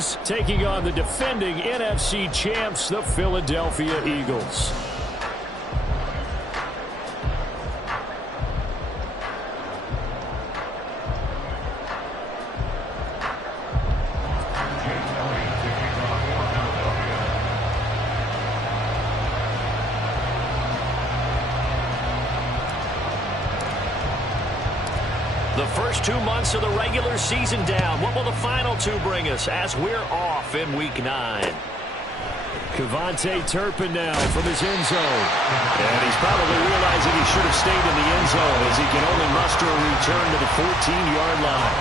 Cowboys taking on the defending NFC champs, the Philadelphia Eagles. The first 2 months of the regular season down. What will the final 2 bring us as we're off in Week 9? KaVontae Turpin now from his end zone. And he's probably realizing he should have stayed in the end zone as he can only muster a return to the 14-yard line.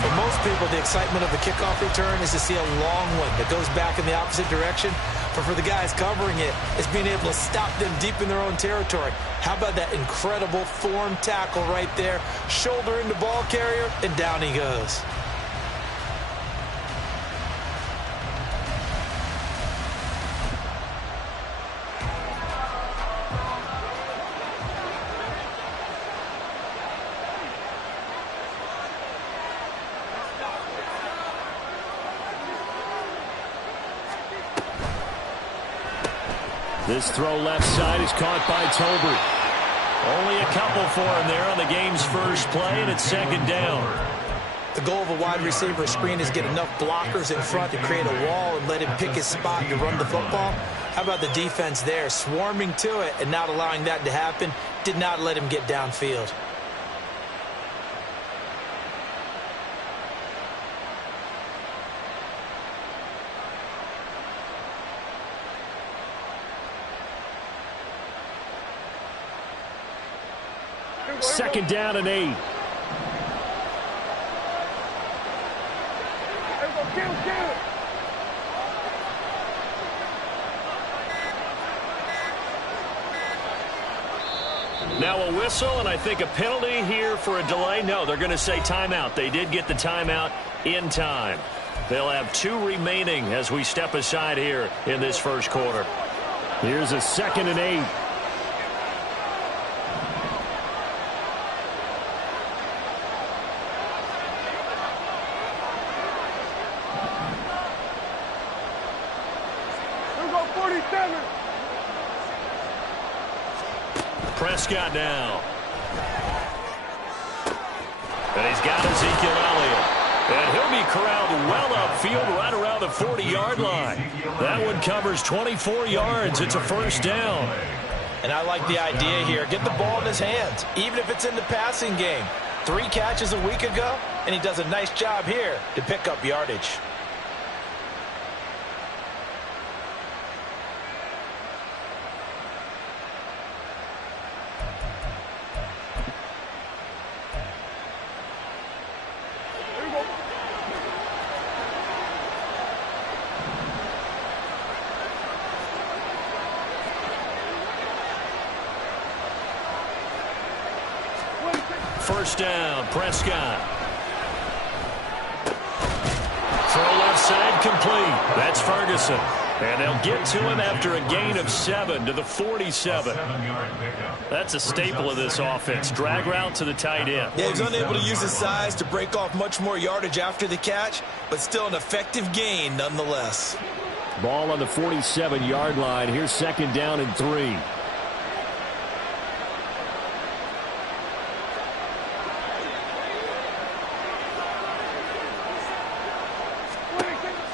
For most people, the excitement of the kickoff return is to see a long one that goes back in the opposite direction. But for the guys covering it, it's being able to stop them deep in their own territory. How about that incredible form tackle right there? Shoulder into ball carrier, and down he goes. This throw left side is caught by Tolbert. Only a couple for him there on the game's first play, and it's second down. The goal of a wide receiver screen is get enough blockers in front to create a wall and let him pick his spot to run the football. How about the defense there, swarming to it and not allowing that to happen? Did not let him get downfield. Second down and 8. Now a whistle, and I think a penalty here for a delay. No, they're going to say timeout. They did get the timeout in time. They'll have 2 remaining as we step aside here in this first quarter. Here's a second and 8. Prescott now. And he's got Ezekiel Elliott. And he'll be corralled well upfield right around the 40-yard line. That one covers 24 yards. It's a first down. And I like the idea here. Get the ball in his hands, even if it's in the passing game. 3 catches a week ago, and he does a nice job here to pick up yardage. First down, Prescott. Throw left side complete. That's Ferguson. And they'll get to him after a gain of 7 to the 47. That's a staple of this offense. Drag route to the tight end. Yeah, he's unable to use his size to break off much more yardage after the catch, but still an effective gain nonetheless. Ball on the 47-yard line. Here's second down and 3.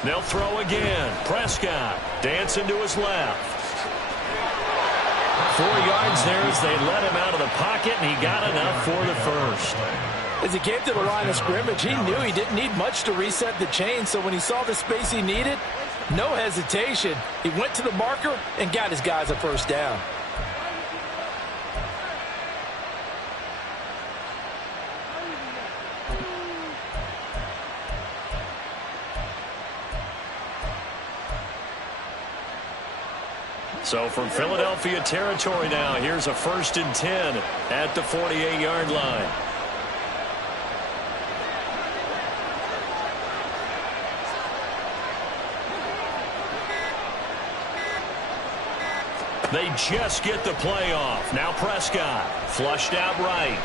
They'll throw again. Prescott dancing to his left. 4 yards there as they let him out of the pocket, and he got enough for the first. As he came to the line of scrimmage, he knew he didn't need much to reset the chain, so when he saw the space he needed, no hesitation. He went to the marker and got his guys a first down. So from Philadelphia territory now, here's a 1st and 10 at the 48-yard line. They just get the play off. Now Prescott flushed out right.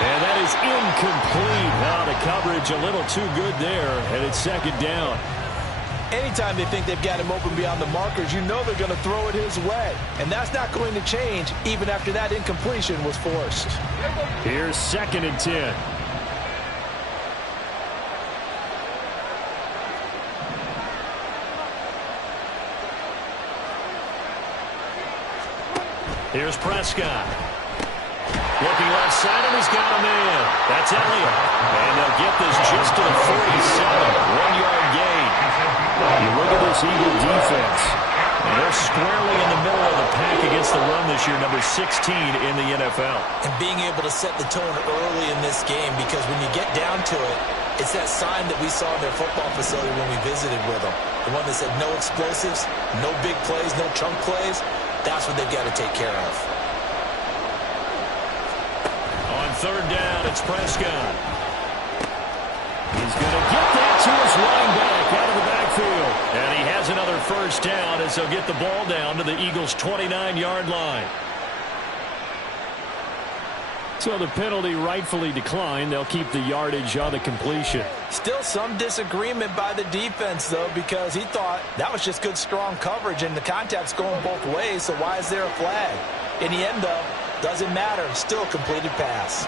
And that is incomplete. Now the coverage a little too good there, and it's second down. Anytime they think they've got him open beyond the markers, you know they're going to throw it his way. And that's not going to change even after that incompletion was forced. Here's 2nd and 10. Here's Prescott. Looking left side, and he's got a man. That's Elliott. And they'll get this just to the 47. 1-yard gain. You look at this Eagle defense, and they're squarely in the middle of the pack against the run this year, number 16 in the NFL. And being able to set the tone early in this game, because when you get down to it, it's that sign that we saw in their football facility when we visited with them. The one that said no explosives, no big plays, no chunk plays. That's what they've got to take care of. On 3rd down, it's Prescott. He's going to get that to his running back out of the backfield. And he has another 1st down as they'll get the ball down to the Eagles' 29-yard line. So the penalty rightfully declined. They'll keep the yardage on the completion. Still some disagreement by the defense, though, because he thought that was just good, strong coverage, and the contact's going both ways, so why is there a flag? In the end, though, doesn't matter. Still a completed pass.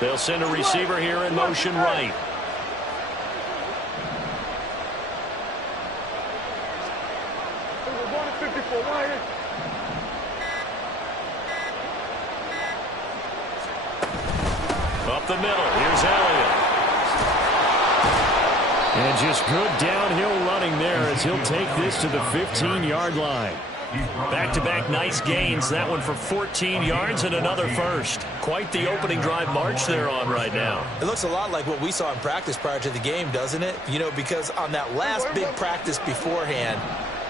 They'll send a receiver here in motion right. Up the middle, here's Elliott. And just good downhill running there as he'll take this to the 15-yard line. Back-to-back nice gains. That one for 14 yards and another first. Quite the opening drive march they're on right now. It looks a lot like what we saw in practice prior to the game, doesn't it? You know, because on that last big practice beforehand,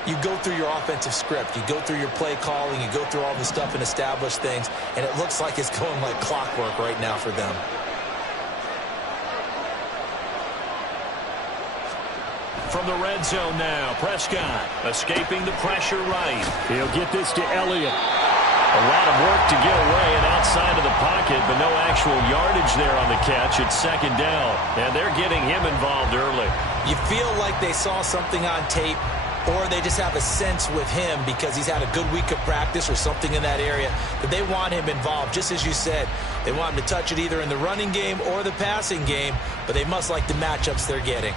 you go through your offensive script. You go through your play calling. You go through all the stuff and establish things. And it looks like it's going like clockwork right now for them. From the red zone now, Prescott escaping the pressure right. He'll get this to Elliott. A lot of work to get away and outside of the pocket, but no actual yardage there on the catch. It's 2nd down, and they're getting him involved early. You feel like they saw something on tape, or they just have a sense with him because he's had a good week of practice or something in that area that they want him involved. Just as you said, they want him to touch it either in the running game or the passing game, but they must like the matchups they're getting.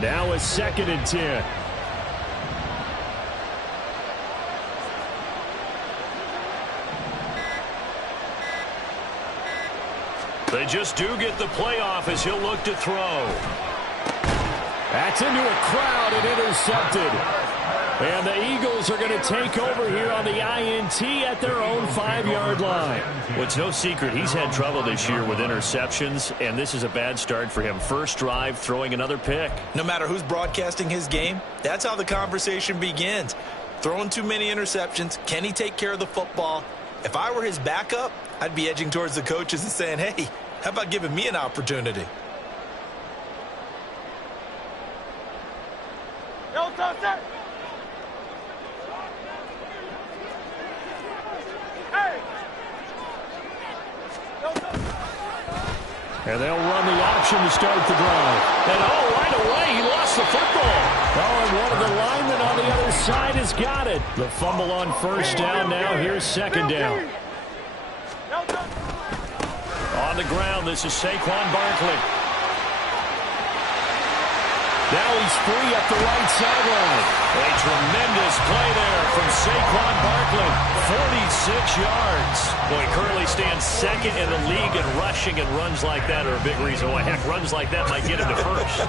Now it's 2nd and 10. They just do get the play off as he'll look to throw. That's into a crowd and intercepted. And the Eagles are going to take over here on the INT at their own 5-yard line. Well, it's no secret he's had trouble this year with interceptions, and this is a bad start for him. First drive, throwing another pick. No matter who's broadcasting his game, that's how the conversation begins. Throwing too many interceptions. Can he take care of the football? If I were his backup, I'd be edging towards the coaches and saying, hey, how about giving me an opportunity? And they'll run the option to start the drive. And right away, he lost the football. And one of the linemen on the other side has got it. The fumble on 1st down now. Here's 2nd down. On the ground, this is Saquon Barkley. Now he's free up the right sideline. A tremendous play there from Saquon Barkley. 46 yards. Boy, he currently stands 2nd in the league in rushing, and runs like that are a big reason why. Heck, runs like that might get him to first.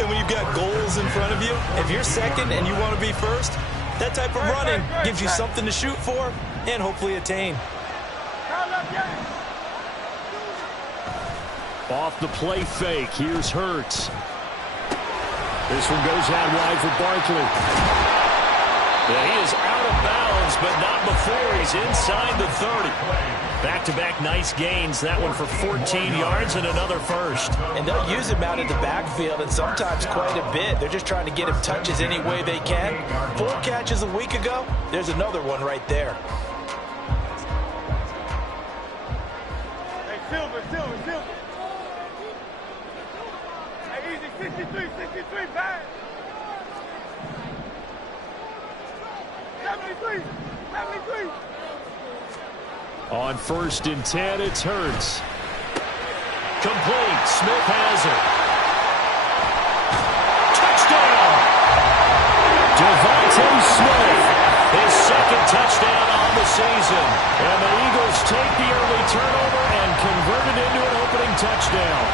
And when you've got goals in front of you, if you're 2nd and you want to be first, that type of running gives you something to shoot for and hopefully attain. Off the play fake, here's Hurts. This one goes out wide for Barkley. Yeah, he is out of bounds yards, but not before he's inside the 30. Back-to-back nice gains. That one for 14 yards and another first. And they'll use him out in the backfield, and sometimes quite a bit. They're just trying to get him touches any way they can. 4 catches a week ago. There's another one right there. Hey, Silver. Hey, easy, 63, bang. 73. On 1st and 10, it's Hurts. Complete. Smith has it. Touchdown! Devontae Smith, his second touchdown on the season. And the Eagles take the early turnover and convert it into an opening touchdown.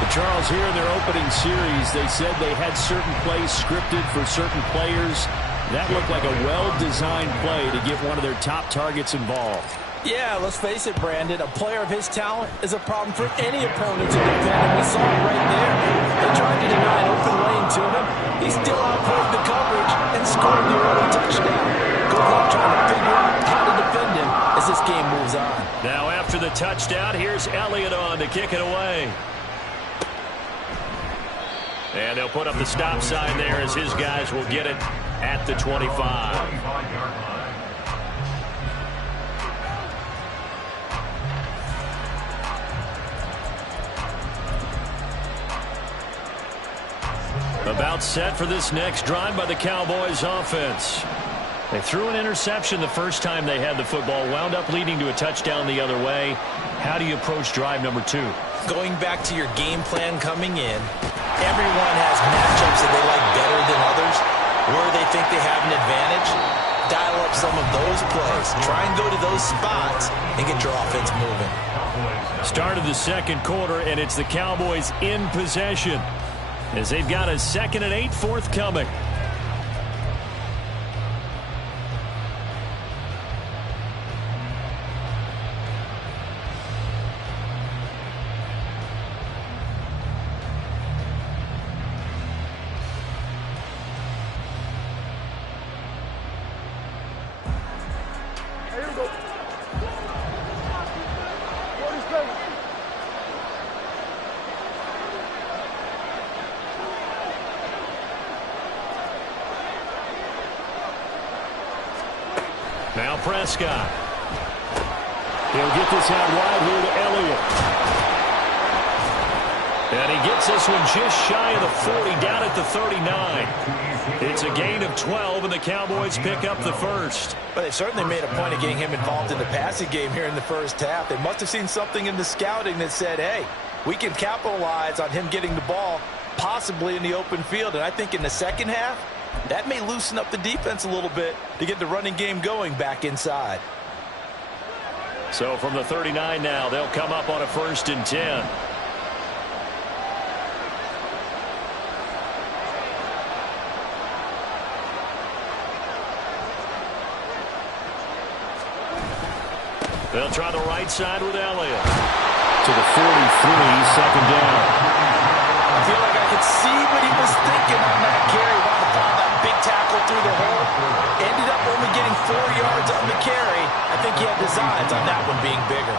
But Charles, here in their opening series, they said they had certain plays scripted for certain players. That looked like a well-designed play to get one of their top targets involved. Yeah, let's face it, Brandon. A player of his talent is a problem for any opponent to defend, and we saw it right there. They tried to deny an open lane to him. He still outplayed the coverage and scored the early touchdown. Good luck trying to figure out how to defend him as this game moves on. Now after the touchdown, here's Elliott on to kick it away. And they'll put up the stop sign there as his guys will get it at the 25. About set for this next drive by the Cowboys offense. They threw an interception the first time they had the football, wound up leading to a touchdown the other way. How do you approach drive number 2? Going back to your game plan coming in, everyone has matchups that they like better than others, where they think they have an advantage. Dial up some of those plays. Try and go to those spots and get your offense moving. Start of the second quarter, and it's the Cowboys in possession as they've got a 2nd and 8 forthcoming. Now Prescott. He'll get this out wide here to Elliott. And he gets this one just shy of the 40, down at the 39. It's a gain of 12, and the Cowboys pick up the first. But they certainly made a point of getting him involved in the passing game here in the first half. They must have seen something in the scouting that said, hey, we can capitalize on him getting the ball possibly in the open field. And I think in the second half, that may loosen up the defense a little bit to get the running game going back inside. So from the 39 now, they'll come up on a 1st and 10. They'll try the right side with Elliott. To the 43, 2nd down. I feel like I could see what he was thinking on that carry. Wanted to put that big tackle through the hole. Ended up only getting 4 yards on the carry. I think he had designs on that one being bigger.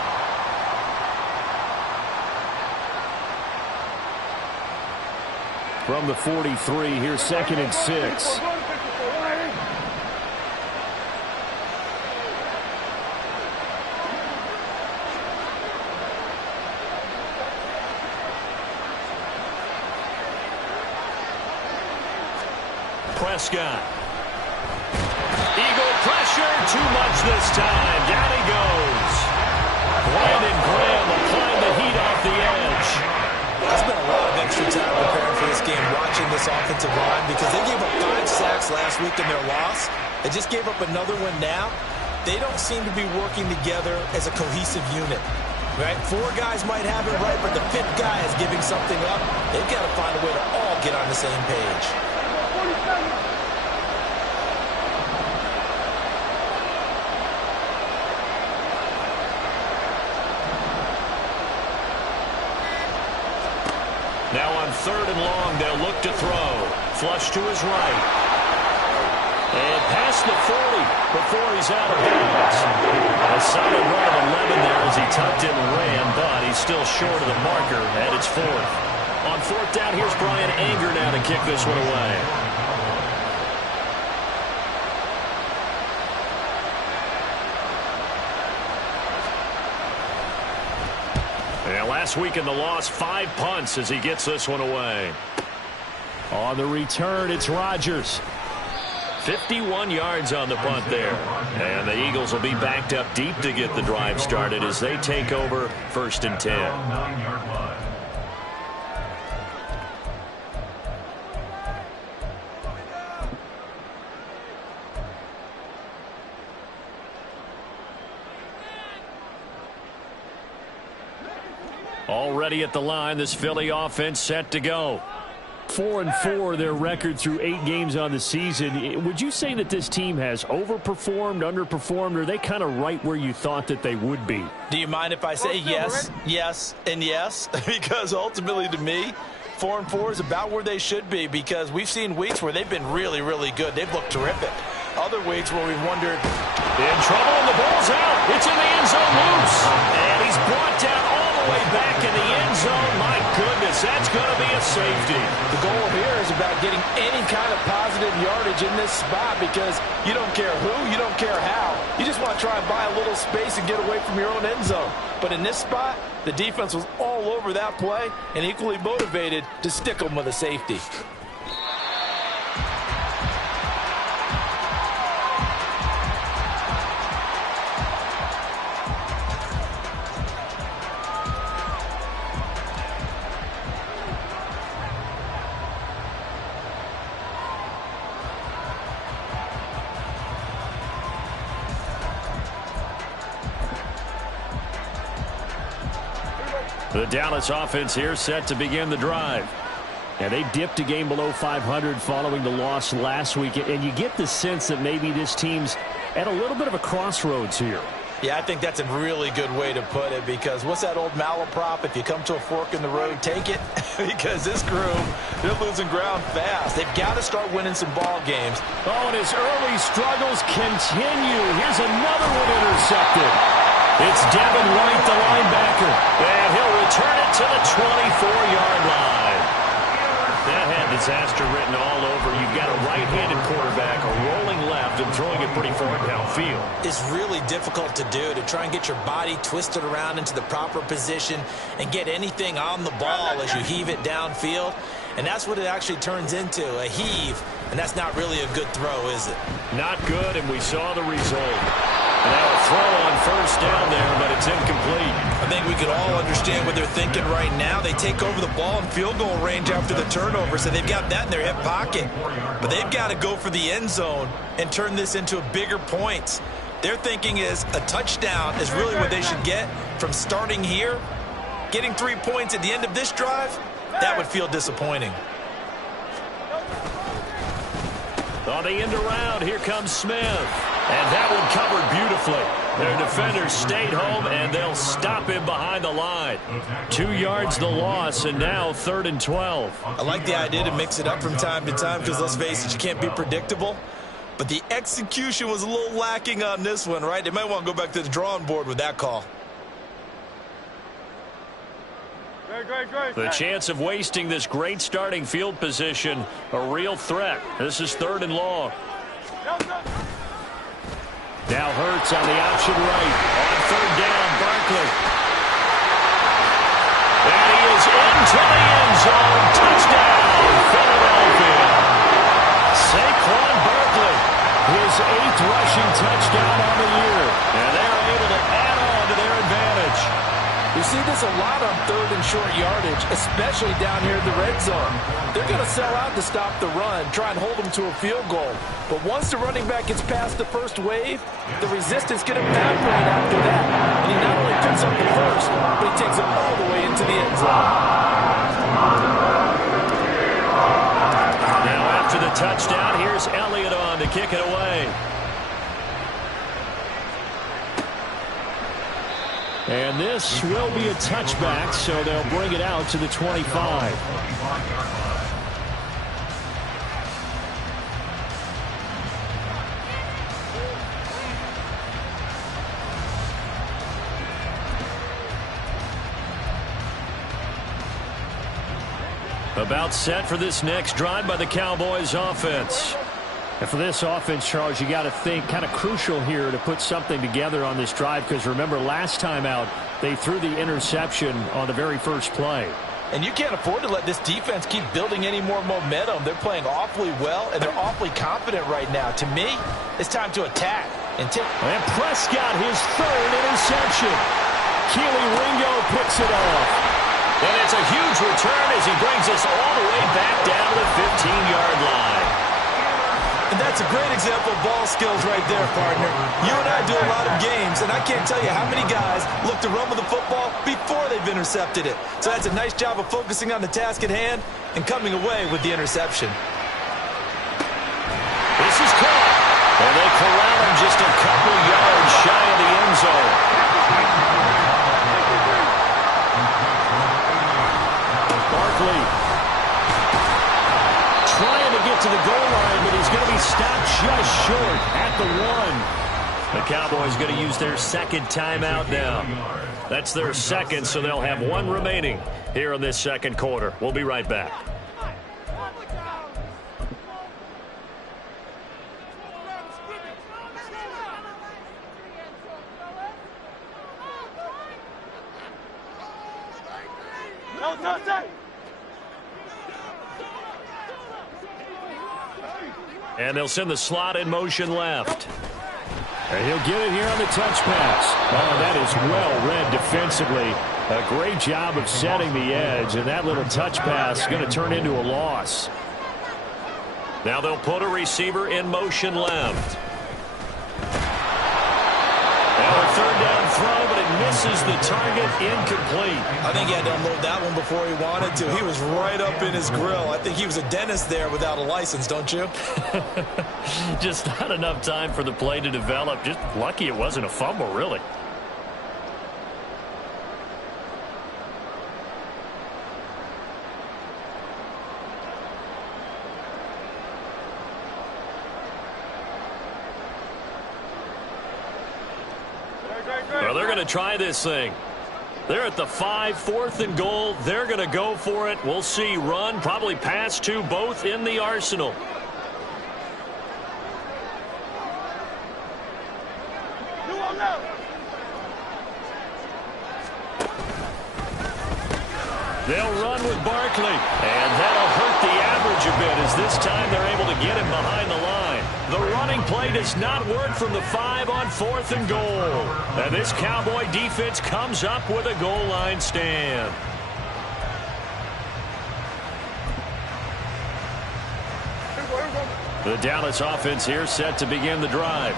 From the 43, here's 2nd and 6. Prescott. Eagle pressure, too much this time. Down he goes. Brandon Graham applying the heat off the edge. I spent a lot of extra time preparing for this game, watching this offensive line, because they gave up 5 sacks last week in their loss. They just gave up another one now. They don't seem to be working together as a cohesive unit. Right? 4 guys might have it right, but the 5th guy is giving something up. They've got to find a way to all get on the same page. Now on 3rd and long, they'll look to throw. Flush to his right. And past the 40 before he's out of bounds. A solid run of 11 there as he tucked in and ran, but he's still short of the marker, and it's 4th. On 4th down, here's Brian Anger now to kick this one away. And last week in the loss, 5 punts as he gets this one away. On the return, it's Rodgers. 51 yards on the punt there. And the Eagles will be backed up deep to get the drive started as they take over 1st and 10. Already at the line, this Philly offense set to go. 4-4 their record through 8 games on the season. Would you say that this team has overperformed, underperformed, or are they kind of right where you thought that they would be? Do you mind if I say yes, yes, and yes? Because ultimately to me, 4-4 is about where they should be, because we've seen weeks where they've been really, really good. They've looked terrific. Other weeks where we've wondered. In trouble, and the ball's out. It's in the end zone loose. And he's brought down all the way back in the end zone. My goodness, that's going to be a safety. The goal here is about getting any kind of positive yardage in this spot, because you don't care who, you don't care how. You just want to try and buy a little space and get away from your own end zone. But in this spot, the defense was all over that play and equally motivated to stick them with a safety. The Dallas offense here set to begin the drive. And they dipped a game below 500 following the loss last week. And you get the sense that maybe this team's at a little bit of a crossroads here. Yeah, I think that's a really good way to put it, because what's that old malaprop? If you come to a fork in the road, take it. Because this crew, they're losing ground fast. They've got to start winning some ball games. Oh, and his early struggles continue. Here's another one intercepted. It's Devin White, the linebacker. And he'll return it to the 24-yard line. That had disaster written all over. You've got a right-handed quarterback, a rolling left, and throwing it pretty far downfield. It's really difficult to do, to try and get your body twisted around into the proper position and get anything on the ball as you heave it downfield. And that's what it actually turns into, a heave. And that's not really a good throw, is it? Not good, and we saw the result. Now a throw on first down there, but it's incomplete. I think we could all understand what they're thinking right now. They take over the ball in field goal range after the turnover, so they've got that in their hip pocket. But they've got to go for the end zone and turn this into bigger points. Their thinking is a touchdown is really what they should get from starting here. Getting 3 points at the end of this drive, that would feel disappointing. On the end around, here comes Smith. And that one covered beautifully. Their defenders stayed home, and they'll stop him behind the line. 2 yards the loss, and now 3rd and 12. I like the idea to mix it up from time to time, because let's face it, you can't be predictable. But the execution was a little lacking on this one, right? They might want to go back to the drawing board with that call. The chance of wasting this great starting field position, a real threat. This is 3rd and long. Now Hurts on the option right. On 3rd down, Barkley. And he is into the end zone. Touchdown, Philadelphia. Saquon Barkley, his 8th rushing touchdown on the year. And they're able to add on to their advantage. We see this a lot on 3rd and short yardage, especially down here in the red zone. They're going to sell out to stop the run, try and hold them to a field goal. But once the running back gets past the first wave, the resistance can evaporate after that. And he not only picks up the first, but he takes it all the way into the end zone. Now after the touchdown, here's Elliott on to kick it away. And this will be a touchback, so they'll bring it out to the 25. About set for this next drive by the Cowboys offense. And for this offense, Charles, you got to think kind of crucial here to put something together on this drive, because remember last time out they threw the interception on the very first play. And you can't afford to let this defense keep building any more momentum. They're playing awfully well, and they're awfully confident right now. To me, it's time to attack. And Prescott, his third interception. Keely Ringo picks it off. And it's a huge return as he brings us all the way back down to the 15-yard line. And that's a great example of ball skills right there, partner. You and I do a lot of games, and I can't tell you how many guys look to run with the football before they've intercepted it. So that's a nice job of focusing on the task at hand and coming away with the interception. This is caught. And they corral him just a couple yards shy of the end zone. Barkley trying to get to the goal line, but he's going to be stopped just short at the 1. The Cowboys going to use their second timeout now. That's their second, so they'll have one remaining here in this second quarter. We'll be right back. And they'll send the slot in motion left. And he'll get it here on the touch pass. Oh, that is well read defensively. A great job of setting the edge, and that little touch pass is going to turn into a loss. Now they'll put a receiver in motion left. Now a third down throw, but it misses the target, incomplete. I think he had to unload that one before he wanted to. He was right up in his grill. I think he was a dentist there without a license, don't you? Just not enough time for the play to develop. Just lucky it wasn't a fumble, really. Well, they're going to try this thing. They're at the 5, 4th and goal. They're going to go for it. We'll see. Run, probably pass to both in the arsenal. They'll run with Barkley, and that'll hurt the average a bit as this time they're able to get him behind the line. The running play does not work from the 5 on 4th and goal. And this Cowboy defense comes up with a goal line stand. The Dallas offense here set to begin the drive.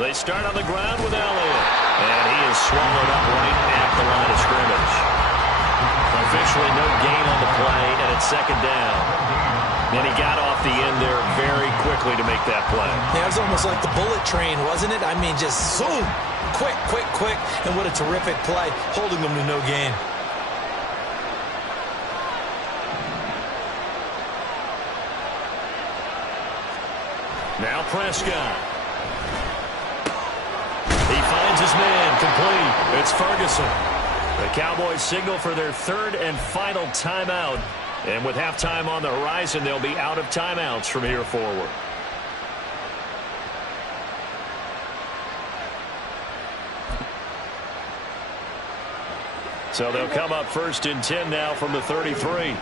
They start on the ground with Elliott. And he is swallowed up right at the line of scrimmage. Officially no gain on the play, and it's second down. And he got off the end there very quickly to make that play. Yeah, it was almost like the bullet train, wasn't it? I mean, just zoom. Quick, quick, quick. And what a terrific play, holding them to no gain. Now Prescott. He finds his man, complete. It's Ferguson. The Cowboys signal for their third and final timeout. And with halftime on the horizon, they'll be out of timeouts from here forward. So they'll come up 1st and 10 now from the 33.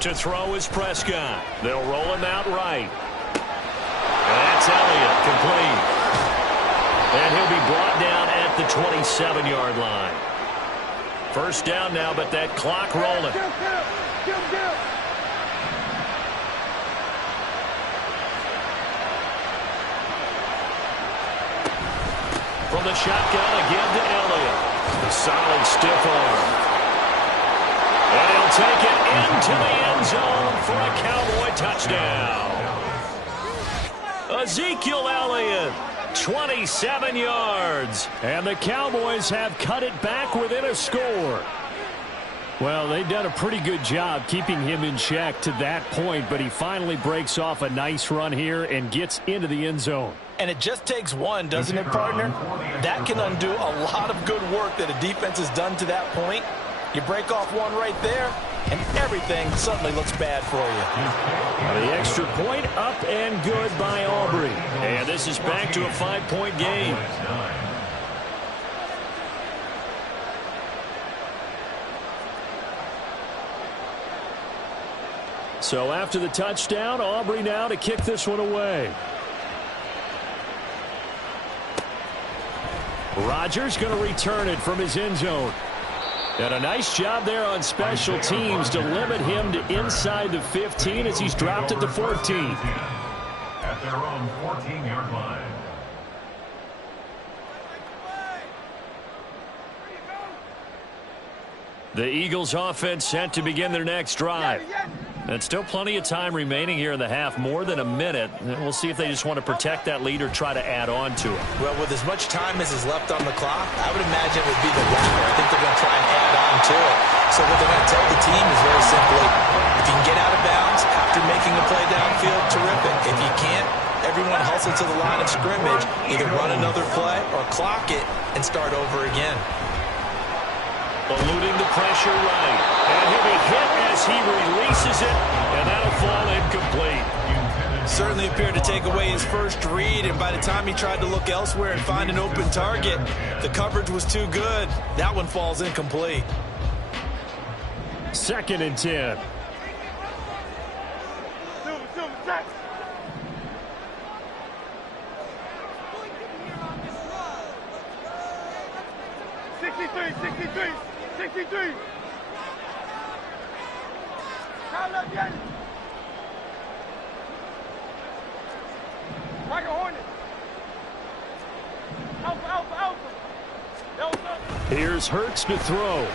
To throw is Prescott. They'll roll him out right. And that's Elliott, complete. And he'll be brought down at the 27-yard line. First down now, but that clock rolling. the shotgun again to Elliott. A solid stiff arm. And he'll take it into the end zone for a Cowboy touchdown. Ezekiel Elliott, 27 yards. And the Cowboys have cut it back within a score. Well, they've done a pretty good job keeping him in check to that point, but he finally breaks off a nice run here and gets into the end zone. And it just takes one, doesn't it, partner? That can undo a lot of good work that a defense has done to that point. You break off one right there, and everything suddenly looks bad for you. The extra point up and good by Aubrey. And this is back to a 5-point game. So after the touchdown, Aubrey now to kick this one away. Rodgers going to return it from his end zone. And a nice job there on special teams to limit him to inside the 15 as he's dropped it to 14. At their own 14-yard line. The Eagles offense set to begin their next drive. And still plenty of time remaining here in the half, more than a minute. We'll see if they just want to protect that lead or try to add on to it. Well, with as much time as is left on the clock, I would imagine it would be the latter. I think they're going to try and add on to it. So what they're going to tell the team is very simply, if you can get out of bounds after making a play downfield, terrific. If you can't, everyone hustle to the line of scrimmage, either run another play or clock it and start over again. Eluding the pressure right. And he'll be hit as he releases it, and that'll fall incomplete. Certainly appeared to take away his first read, and by the time he tried to look elsewhere and find an open target, the coverage was too good. That one falls incomplete. 2nd and 10. Silver, Jack. Sixty-three. Kyle up, Yanni. Michael Hornet. Alpha. Here's Hurts to throw.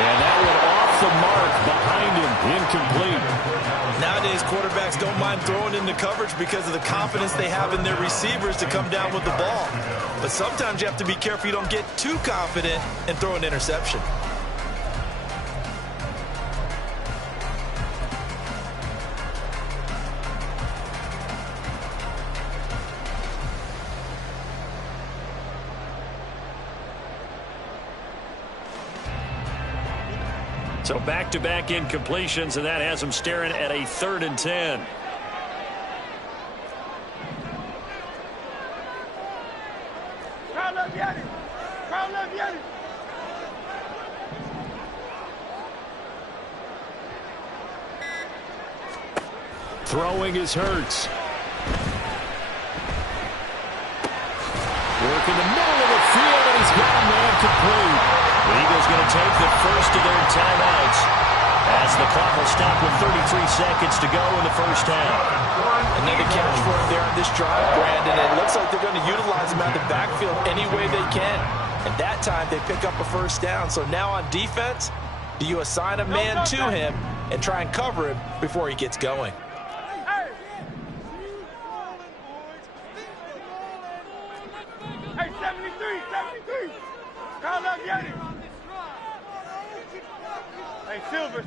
And that one off the mark behind him, incomplete. Nowadays, quarterbacks don't mind throwing into coverage because of the confidence they have in their receivers to come down with the ball. But sometimes you have to be careful you don't get too confident and throw an interception. So back-to-back incompletions, and that has him staring at a 3rd and 10. Crown up, Yanni. Throwing is Hurts. Work in the middle of the field, and he's got a man complete. The Eagles going to take the first of their timeouts as the clock will stop with 33 seconds to go in the first half. Another catch for him there on this drive, Brandon. It looks like they're going to utilize him out of the backfield any way they can. And that time they pick up a first down. So now on defense, do you assign a man to him and try and cover him before he gets going? Hey, 73. Call up Yanni. Hey, Silver.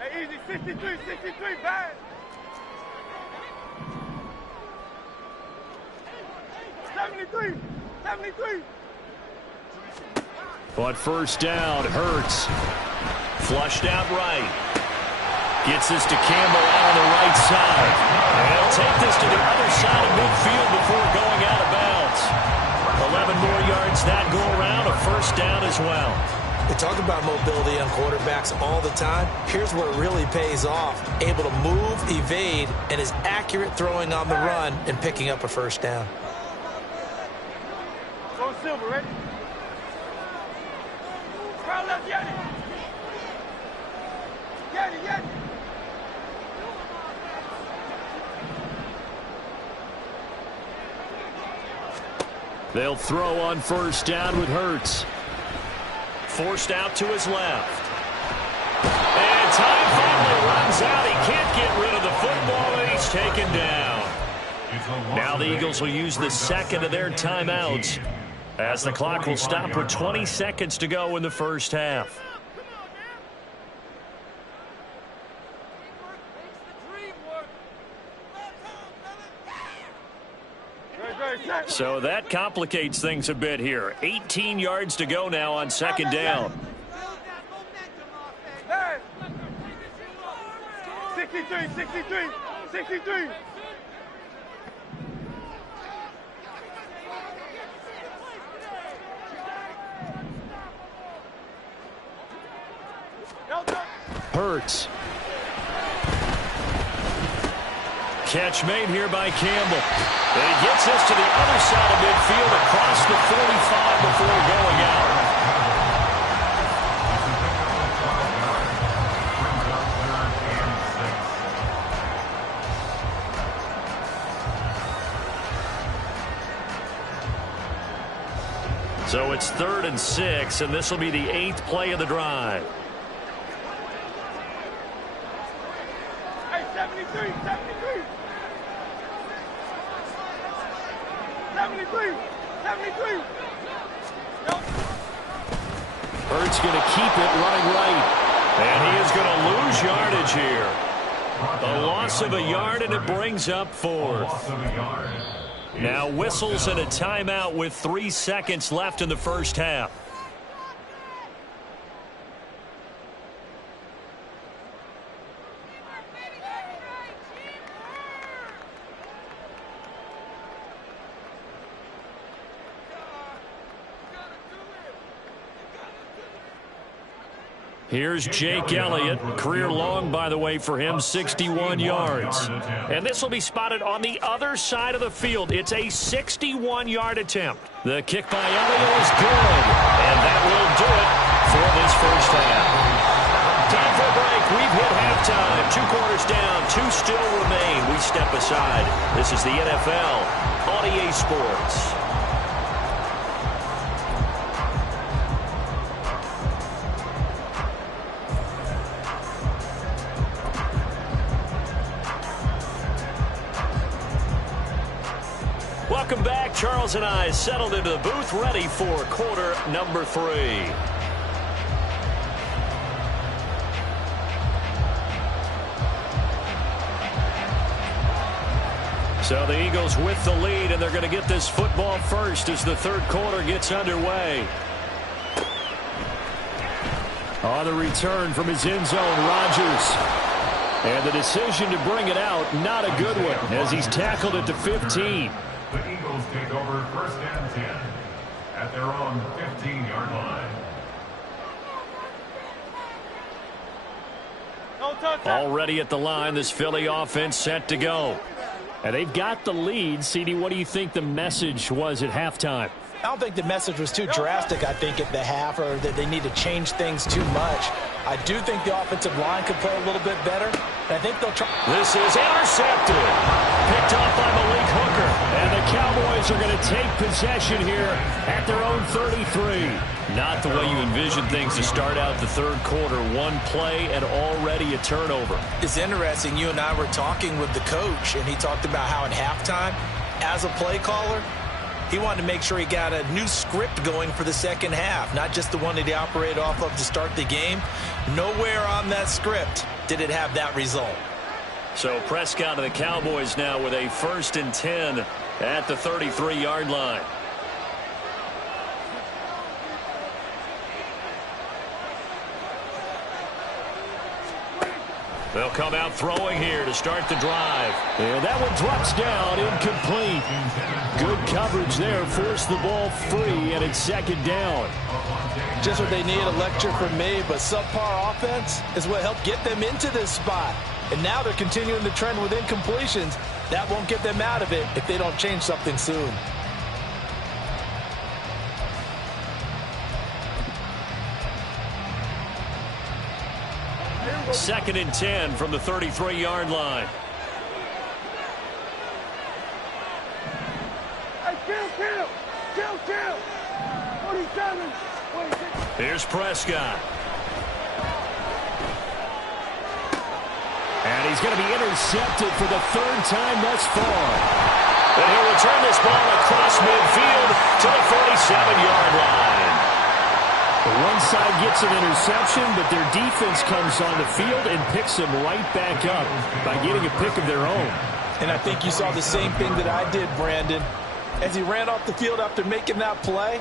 Hey, easy, 63, bad. 73. But first down, Hurts. Flushed out right. Gets this to Campbell out on the right side. And he'll take this to the other side of midfield before going out of bounds. 11 more yards that go around, a first down as well. They talk about mobility on quarterbacks all the time. Here's where it really pays off. Able to move, evade, and is accurate throwing on the run and picking up a first down. Go Silver, ready? Crown left, Yanni. They'll throw on first down with Hurts. Forced out to his left. And time finally runs out. He can't get rid of the football, and he's taken down. Now the Eagles will use the second of their timeouts as the clock will stop with 20 seconds to go in the first half. So that complicates things a bit here. 18 yards to go now on second down. 63. Hurts. Catch made here by Campbell. And he gets us to the other side of midfield across the 45 before going out. So it's 3rd and 6, and this will be the 8th play of the drive. Hey, 73. 73. Hurts going to keep it running right. And he is going to lose yardage here. A loss of a yard, and it brings up 4th. Now whistles and a timeout with 3 seconds left in the first half. Here's Jake Elliott. Career long, by the way, for him, 61 yards. And this will be spotted on the other side of the field. It's a 61-yard attempt. The kick by Elliott is good. And that will do it for this first half. Time for a break. We've hit halftime. 2 quarters down. 2 still remain. We step aside. This is the NFL on EA Sports. Welcome back. Charles and I settled into the booth, ready for quarter number 3. So the Eagles with the lead, and they're going to get this football first as the third quarter gets underway. On the return from his end zone, Rodgers. And the decision to bring it out, not a good one, as he's tackled at the 15. The Eagles take over 1st and 10 at their own 15-yard line. Already at the line, this Philly offense set to go. And they've got the lead. CD, what do you think the message was at halftime? I don't think the message was too drastic, I think, at the half, or that they need to change things too much. I do think the offensive line could play a little bit better. And I think they'll try. This is intercepted. Picked off by Malik Hooker. And the Cowboys are going to take possession here at their own 33. Not the way you envision things to start out the third quarter. One play and already a turnover. It's interesting. You and I were talking with the coach, and he talked about how at halftime, as a play caller, he wanted to make sure he got a new script going for the second half, not just the one that he operated off of to start the game. Nowhere on that script did it have that result. So Prescott and the Cowboys now with a 1st and 10 at the 33-yard line. They'll come out throwing here to start the drive. And that one drops down, incomplete. Good coverage there, forced the ball free, and it's 2nd down. Just what they need, a lecture from me, but subpar offense is what helped get them into this spot. And now they're continuing the trend with incompletions. That won't get them out of it if they don't change something soon. Second and 10 from the 33-yard line. Hey, kill. Chill. 47. 26. Here's Prescott. And he's going to be intercepted for the third time thus far. And he'll return this ball across midfield to the 47-yard line. One side gets an interception, but their defense comes on the field and picks them right back up by getting a pick of their own. And I think you saw the same thing that I did, Brandon. As he ran off the field after making that play,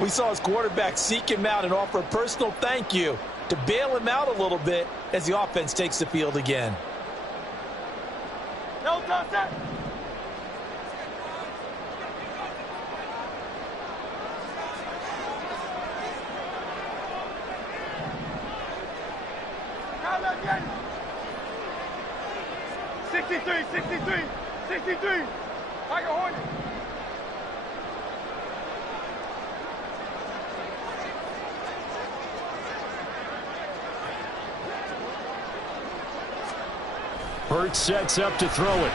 we saw his quarterback seek him out and offer a personal thank you to bail him out a little bit as the offense takes the field again. No contact. Now let's get it. 63, 63, 63. Like a Hornet. Hurts sets up to throw it.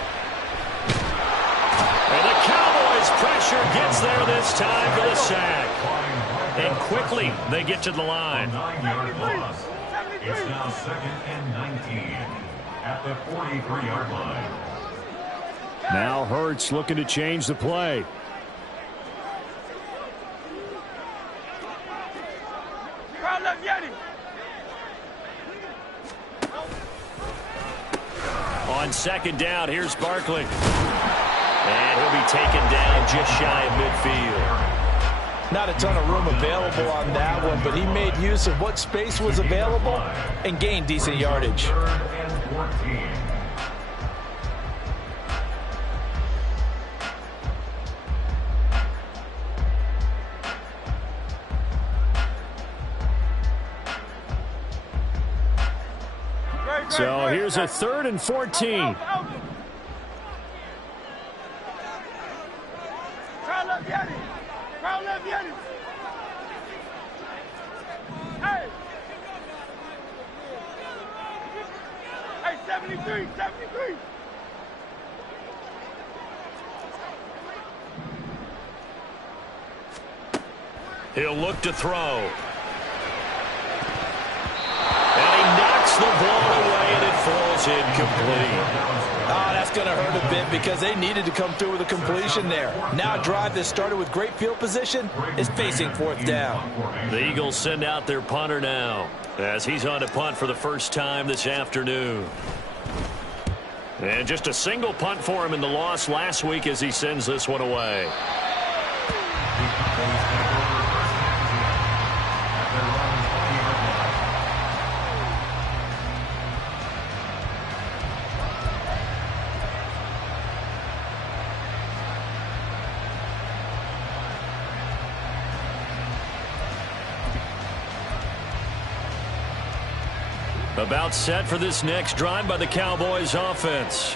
And the Cowboys' pressure gets there this time for the sack. And quickly, they get to the line. 9-yard loss. It's now 2nd and 19 at the 43-yard line. Now Hurts looking to change the play. Crowd left Yeti. On second down, here's Barkley. And he'll be taken down just shy of midfield. Not a ton of room available on that one, but he made use of what space was available and gained decent yardage. 3rd and 14. So here's a 3rd and 14. Crowd left Yeti. Crowd left Yeti. Hey. Hey, 73, 73. He'll look to throw. And he knocks the ball away, and it falls incomplete. Oh, that's going to hurt a bit because they needed to come through with a completion there. Now a drive that started with great field position is facing 4th down. The Eagles send out their punter now as he's on to punt for the first time this afternoon. And just a single punt for him in the loss last week as he sends this one away. About set for this next drive by the Cowboys offense.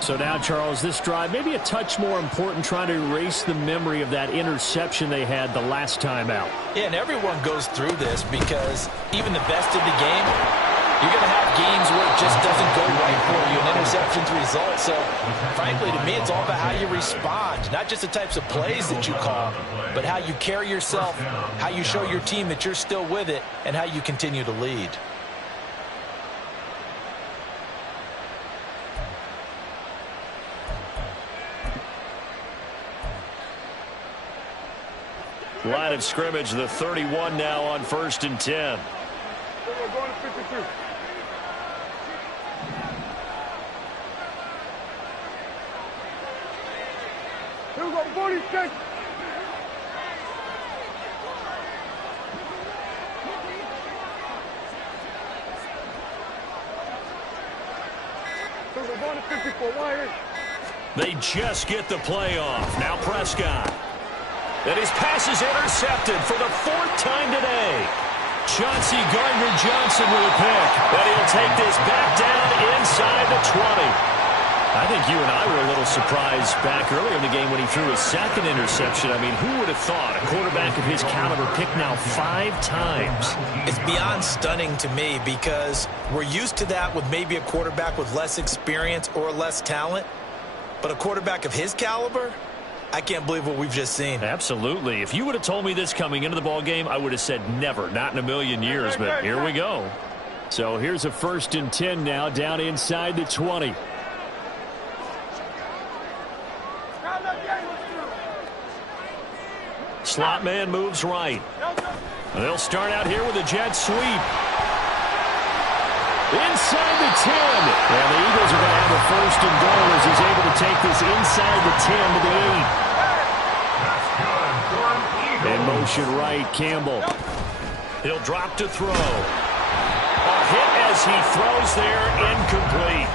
So now, Charles, this drive maybe a touch more important, trying to erase the memory of that interception they had the last time out. Yeah, and everyone goes through this because even the best in the game, you're going to have games where it just doesn't go right for you, and interceptions result. So, frankly, to me, it's all about how you respond, not just the types of plays that you call, but how you carry yourself, how you show your team that you're still with it, and how you continue to lead. Line of scrimmage, the 31 now on 1st and 10. We're going to 52. Here we go, 46. We're going to 54. Wire. They just get the play off. Now Prescott. And his pass is intercepted for the 4th time today. Chauncey Gardner-Johnson with a pick. And he'll take this back down inside the 20. I think you and I were a little surprised back earlier in the game when he threw his 2nd interception. I mean, who would have thought a quarterback of his caliber picked now 5 times? It's beyond stunning to me because we're used to that with maybe a quarterback with less experience or less talent. But a quarterback of his caliber, I can't believe what we've just seen. Absolutely. If you would have told me this coming into the ball game, I would have said never, not in a million years, but here we go. So here's a 1st and 10 now, down inside the 20. Slot man moves right. They'll start out here with a jet sweep. Inside the 10. And the Eagles are going to have a 1st and goal as he's able to take this inside the 10 to the 8. In motion right, Campbell. He'll drop to throw. A hit as he throws there, incomplete.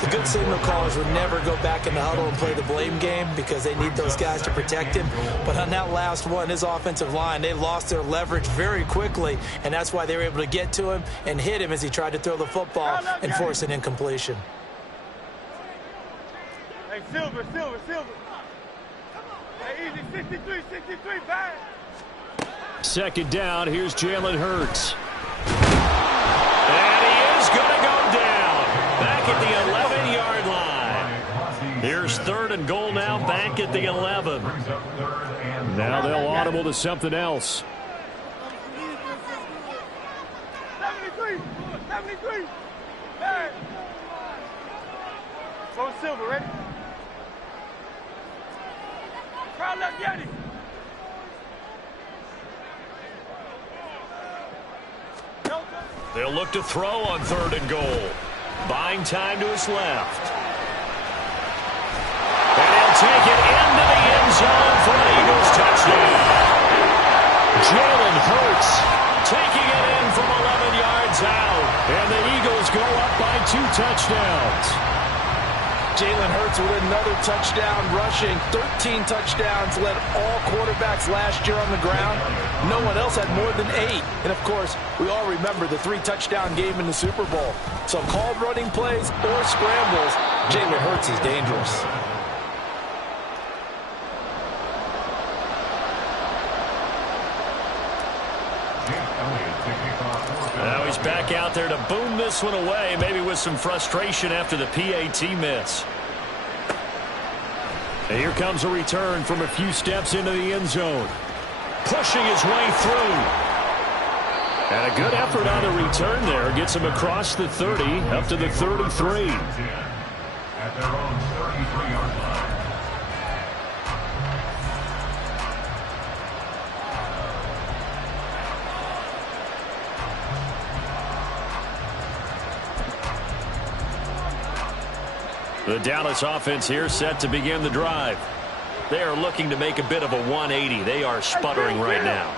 The good signal callers would never go back in the huddle and play the blame game because they need those guys to protect him. But on that last one, his offensive line, they lost their leverage very quickly, and that's why they were able to get to him and hit him as he tried to throw the football and force an incompletion. Hey, Silver. Hey, easy, 63, bang. 2nd down, here's Jalen Hurts. And he is going to go down. Back at the 11-yard line. Here's 3rd and goal now, back at the 11. Now they'll audible to something else. 73, bang. Go Silver, ready? Crowd left, Yanni. They'll look to throw on 3rd and goal. Buying time to his left. And he'll take it into the end zone for an Eagles touchdown. Jalen Hurts Taking it in from 11 yards out. and the Eagles go up by 2 touchdowns. Jalen Hurts with another touchdown rushing. 13 touchdowns, led all quarterbacks last year on the ground. No one else had more than 8. And, of course, we all remember the 3-touchdown game in the Super Bowl. So called running plays or scrambles, Jalen Hurts is dangerous. Now he's back out there to boom this one away, maybe with some frustration after the PAT miss. And here comes a return from a few steps into the end zone. Pushing his way through. And a good effort on the return there. Gets him across the 30, up to the 33. At their own 33-yard line. The Dallas offense here set to begin the drive. They are looking to make a bit of a 180. They are sputtering right now.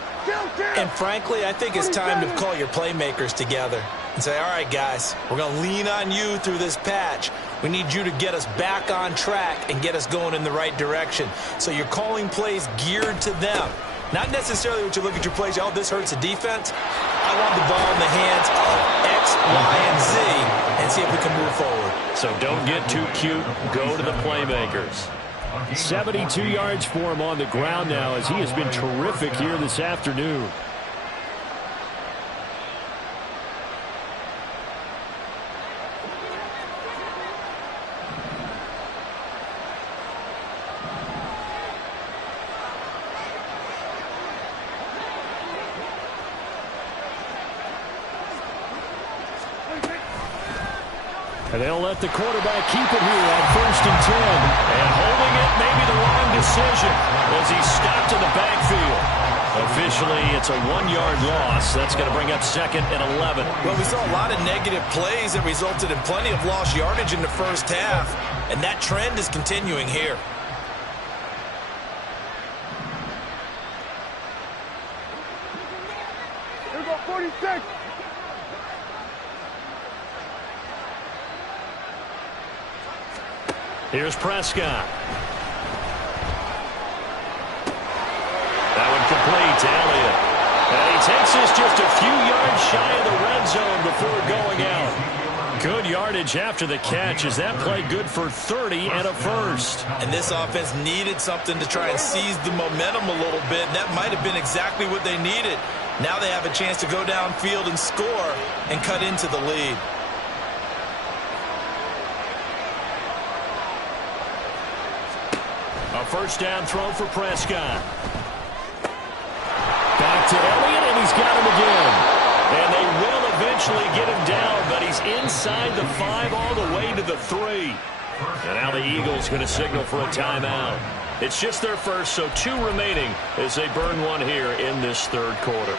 And frankly, I think it's time to call your playmakers together and say, all right, guys, we're going to lean on you through this patch. We need you to get us back on track and get us going in the right direction. So you're calling plays geared to them. Not necessarily what you look at your plays, oh, this hurts the defense. I want the ball in the hands of X, Y, and Z and see if we can move forward. So don't get too cute. Go to the playmakers. 72 yards for him on the ground now as he has been terrific here this afternoon. And they'll let the quarterback keep it here on 1st and 10. And holding it may be the wrong decision as he stopped in the backfield. Officially, it's a 1-yard loss. That's going to bring up 2nd and 11. Well, we saw a lot of negative plays that resulted in plenty of lost yardage in the first half, and that trend is continuing here. Here we go, 46. Here's Prescott. That one complete to Elliott. And he takes us just a few yards shy of the red zone before going out. Good yardage after the catch. Is that play good for 30 and a first? And this offense needed something to try and seize the momentum a little bit. That might have been exactly what they needed. Now they have a chance to go downfield and score and cut into the lead. A first down throw for Prescott. Back to Elliott, and he's got him again. And they will eventually get him down, but he's inside the 5 all the way to the 3. And now the Eagles going to signal for a timeout. It's just their first, so 2 remaining as they burn one here in this third quarter.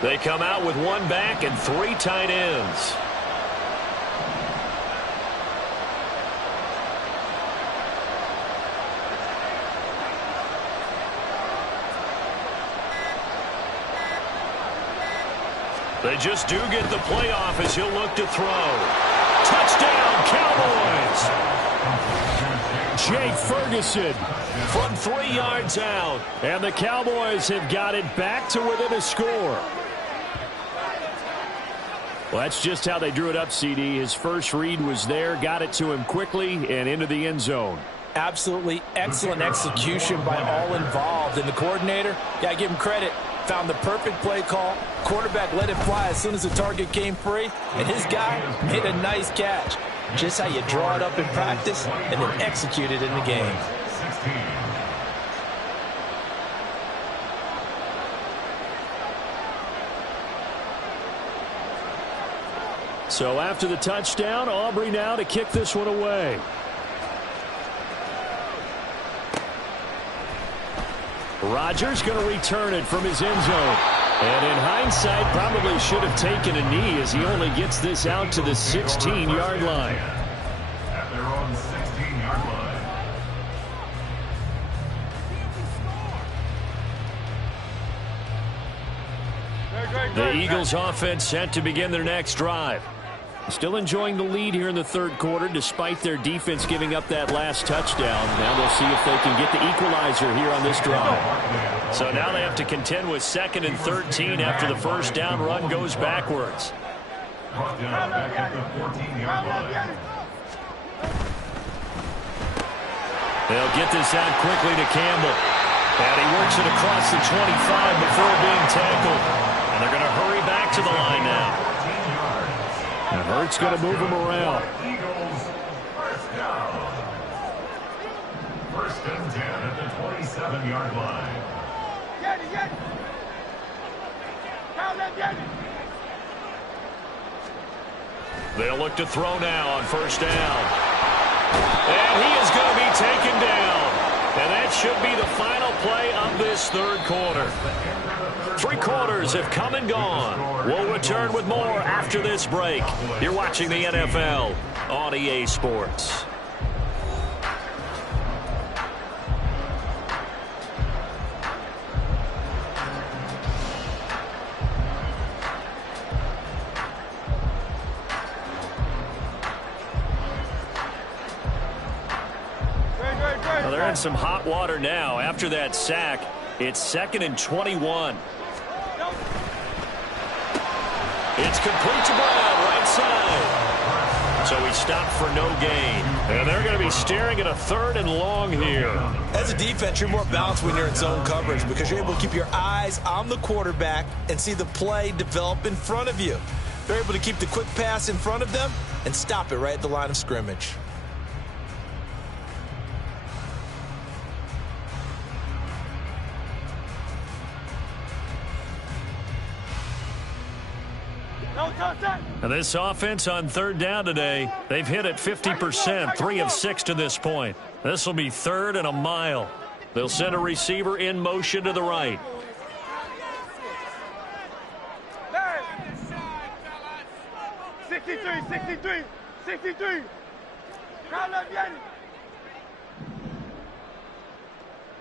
They come out with 1 back and 3 tight ends. They just do get the playoff as he'll look to throw. Touchdown, Cowboys! Jake Ferguson From 3 yards out. and the Cowboys have got it back to within a score. Well, that's just how they drew it up, CD. His first read was there, got it to him quickly, and into the end zone. Absolutely excellent execution by all involved. And the coordinator, got to give him credit, found the perfect play call. Quarterback let it fly as soon as the target came free, and his guy made a nice catch. Just how you draw it up in practice and then execute it in the game. 16. So after the touchdown, Aubrey now to kick this one away. Rodgers going to return it from his end zone. And in hindsight, probably should have taken a knee as he only gets this out to the 16-yard line. At their own 16-yard line. The Eagles offense set to begin their next drive. Still enjoying the lead here in the third quarter despite their defense giving up that last touchdown. Now they'll see if they can get the equalizer here on this drive. So now they have to contend with 2nd and 13 after the first down run goes backwards. Brought down back at the 14-yard line. They'll get this out quickly to Campbell. And he works it across the 25 before being tackled. And they're going to hurry back to the line now. And Hurts going to move him around. Eagles, first down. 1st and 10 at the 27-yard line. Get it. Get it. They'll look to throw now on first down. And he is going to be taken down. And that should be the final play of this third quarter. 3 quarters have come and gone. We'll return with more after this break. You're watching the NFL on EA Sports. Well, they're in some hot water now. After that sack, it's 2nd and 21. It's complete to Brown, right side. So he stopped for no gain. And they're going to be staring at a 3rd and long here. As a defense, you're more balanced when you're in zone coverage because you're able to keep your eyes on the quarterback and see the play develop in front of you. They're able to keep the quick pass in front of them and stop it right at the line of scrimmage. And this offense on 3rd down today, they've hit it 50%, 3 of 6 to this point. This will be 3rd and a mile. They'll send a receiver in motion to the right. Hey. 63. Crowd left, get it.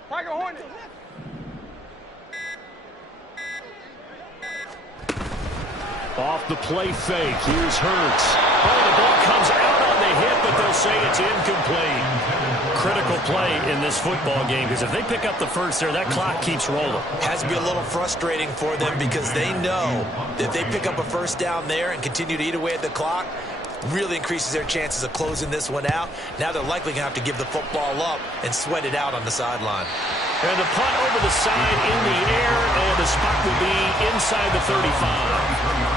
Tiger Hornet. Off the play fake. Here's Hurts. Oh, the ball comes out on the hit, but they'll say it's incomplete. critical play in this football game because if they pick up the first there, that clock keeps rolling. Has to be a little frustrating for them because they know that if they pick up a first down there and continue to eat away at the clock, really increases their chances of closing this one out. Now they're likely going to have to give the football up and sweat it out on the sideline. And the punt over the side in the air, and the spot will be inside the 35.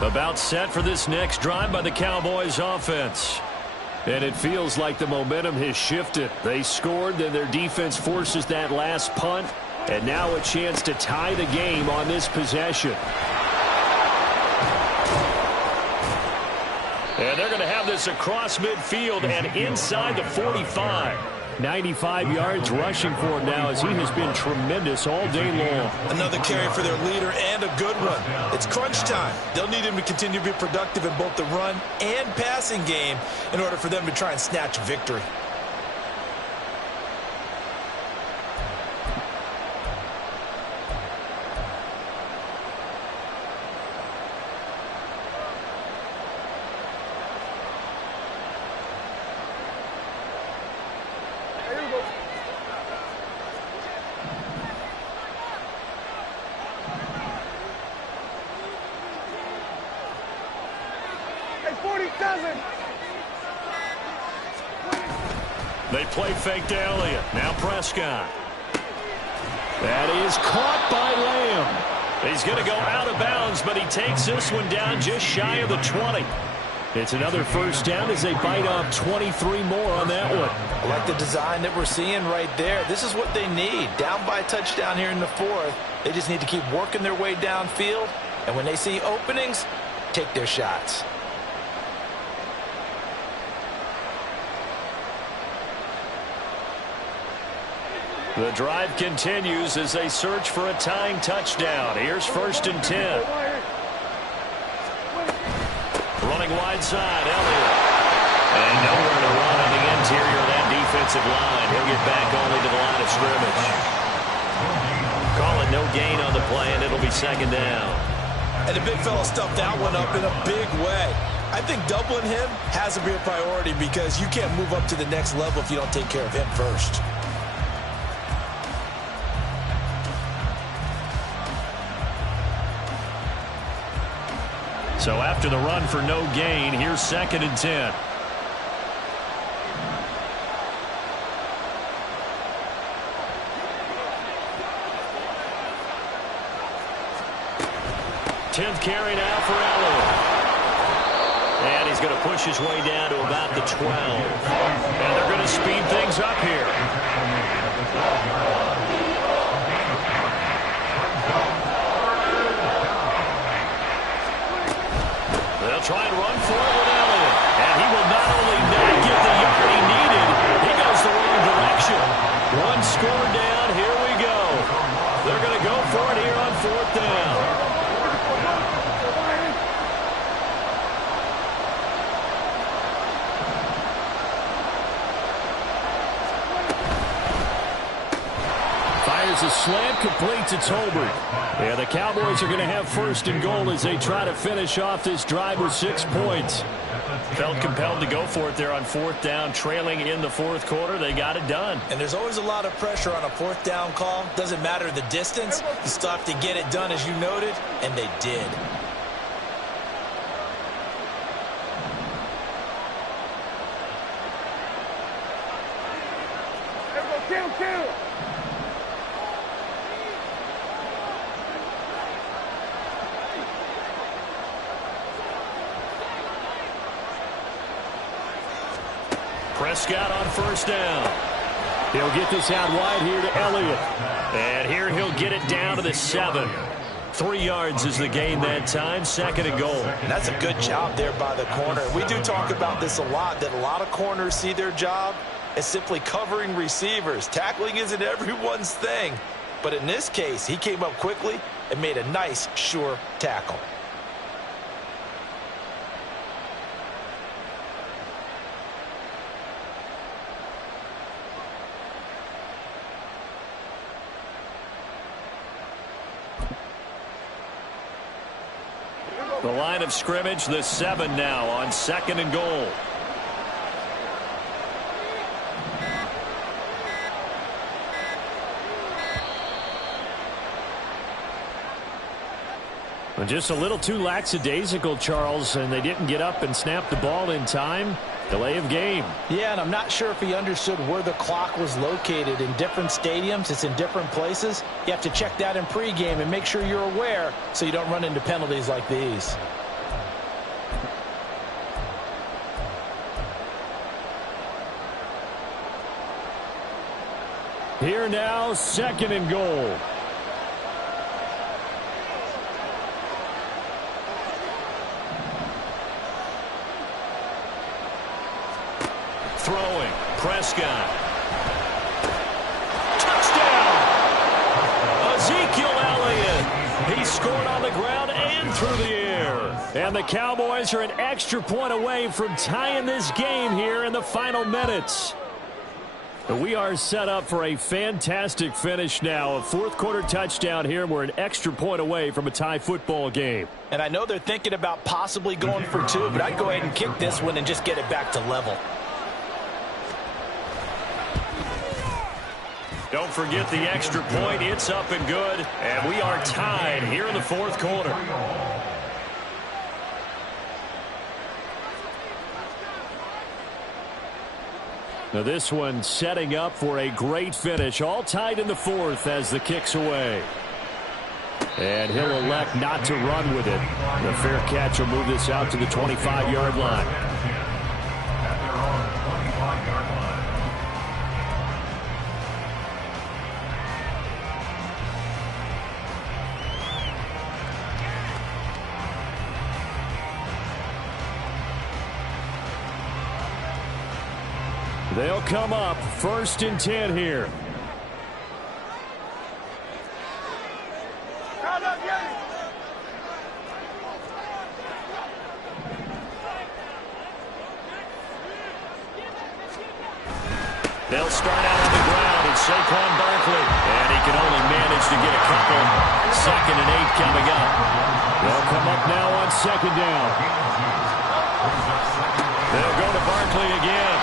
About set for this next drive by the Cowboys offense. And it feels like the momentum has shifted. They scored, then their defense forces that last punt. And now a chance to tie the game on this possession. And they're going to have this across midfield and inside the 45. 95 yards rushing for him now as he has been tremendous all day long. Another carry for their leader and a good run. It's crunch time. They'll need him to continue to be productive in both the run and passing game in order for them to try and snatch victory. They play fake to Elliott. Now Prescott. That is caught by Lamb. He's going to go out of bounds, but he takes this one down just shy of the 20. It's another first down as they bite off 23 more on that one. I like the design that we're seeing right there. This is what they need. Down by a touchdown here in the fourth. They just need to keep working their way downfield. And when they see openings, take their shots. The drive continues as they search for a tying touchdown. Here's 1st and 10. Running wide side, Elliott. And nowhere to run on the interior of that defensive line. He'll get back only to the line of scrimmage. Call it no gain on the play, and it'll be 2nd down. And the big fella stuffed that one up in a big way. I think doubling him has to be a priority because you can't move up to the next level if you don't take care of him first. So after the run for no gain, here's 2nd and 10. Tenth carry now for Elliott. And he's going to push his way down to about the 12. And they're going to speed things up here. They'll try and run for it with Elliott. And he will not only not get the yard he needed, he goes the wrong direction. One score down, here we go. They're going to go for it here on 4th down. Fires a slant, complete to Tolbert. Yeah, the Cowboys are going to have 1st and goal as they try to finish off this drive with 6 points. Felt compelled to go for it there on 4th down, trailing in the 4th quarter. They got it done. And there's always a lot of pressure on a 4th down call. Doesn't matter the distance. You still have to get it done, as you noted, and they did. Kill. Prescott on 1st down. He'll get this out wide here to Elliott. And here he'll get it down to the 7. 3 yards is the gain that time, 2nd and goal. And that's a good job there by the corner. We do talk about this a lot, that a lot of corners see their job as simply covering receivers. Tackling isn't everyone's thing. But in this case, he came up quickly and made a nice, sure tackle. The line of scrimmage, the 7 now on 2nd and goal. Well, just a little too lackadaisical, Charles, and they didn't get up and snap the ball in time. Delay of game. Yeah, and I'm not sure if he understood where the clock was located. In different stadiums, it's in different places. You have to check that in pregame and make sure you're aware so you don't run into penalties like these. Here now, 2nd and goal. Throwing, Prescott. Touchdown! Ezekiel Elliott. He scored on the ground and through the air. And the Cowboys are an extra point away from tying this game here in the final minutes. We are set up for a fantastic finish now. A 4th quarter touchdown here. We're an extra point away from a tie football game. And I know they're thinking about possibly going for 2, but I'd go ahead and kick this one and just get it back to level. Don't forget the extra point. It's up and good. And we are tied here in the 4th quarter. Now this one setting up for a great finish. All tied in the 4th as the kick's away. And he'll elect not to run with it. The fair catch will move this out to the 25-yard line. At their own 25-yard line. They'll come up 1st and 10 here. They'll start out on the ground. It's Saquon Barkley. And he can only manage to get a couple. 2nd and 8 coming up. They'll come up now on 2nd down. They'll go to Barkley again.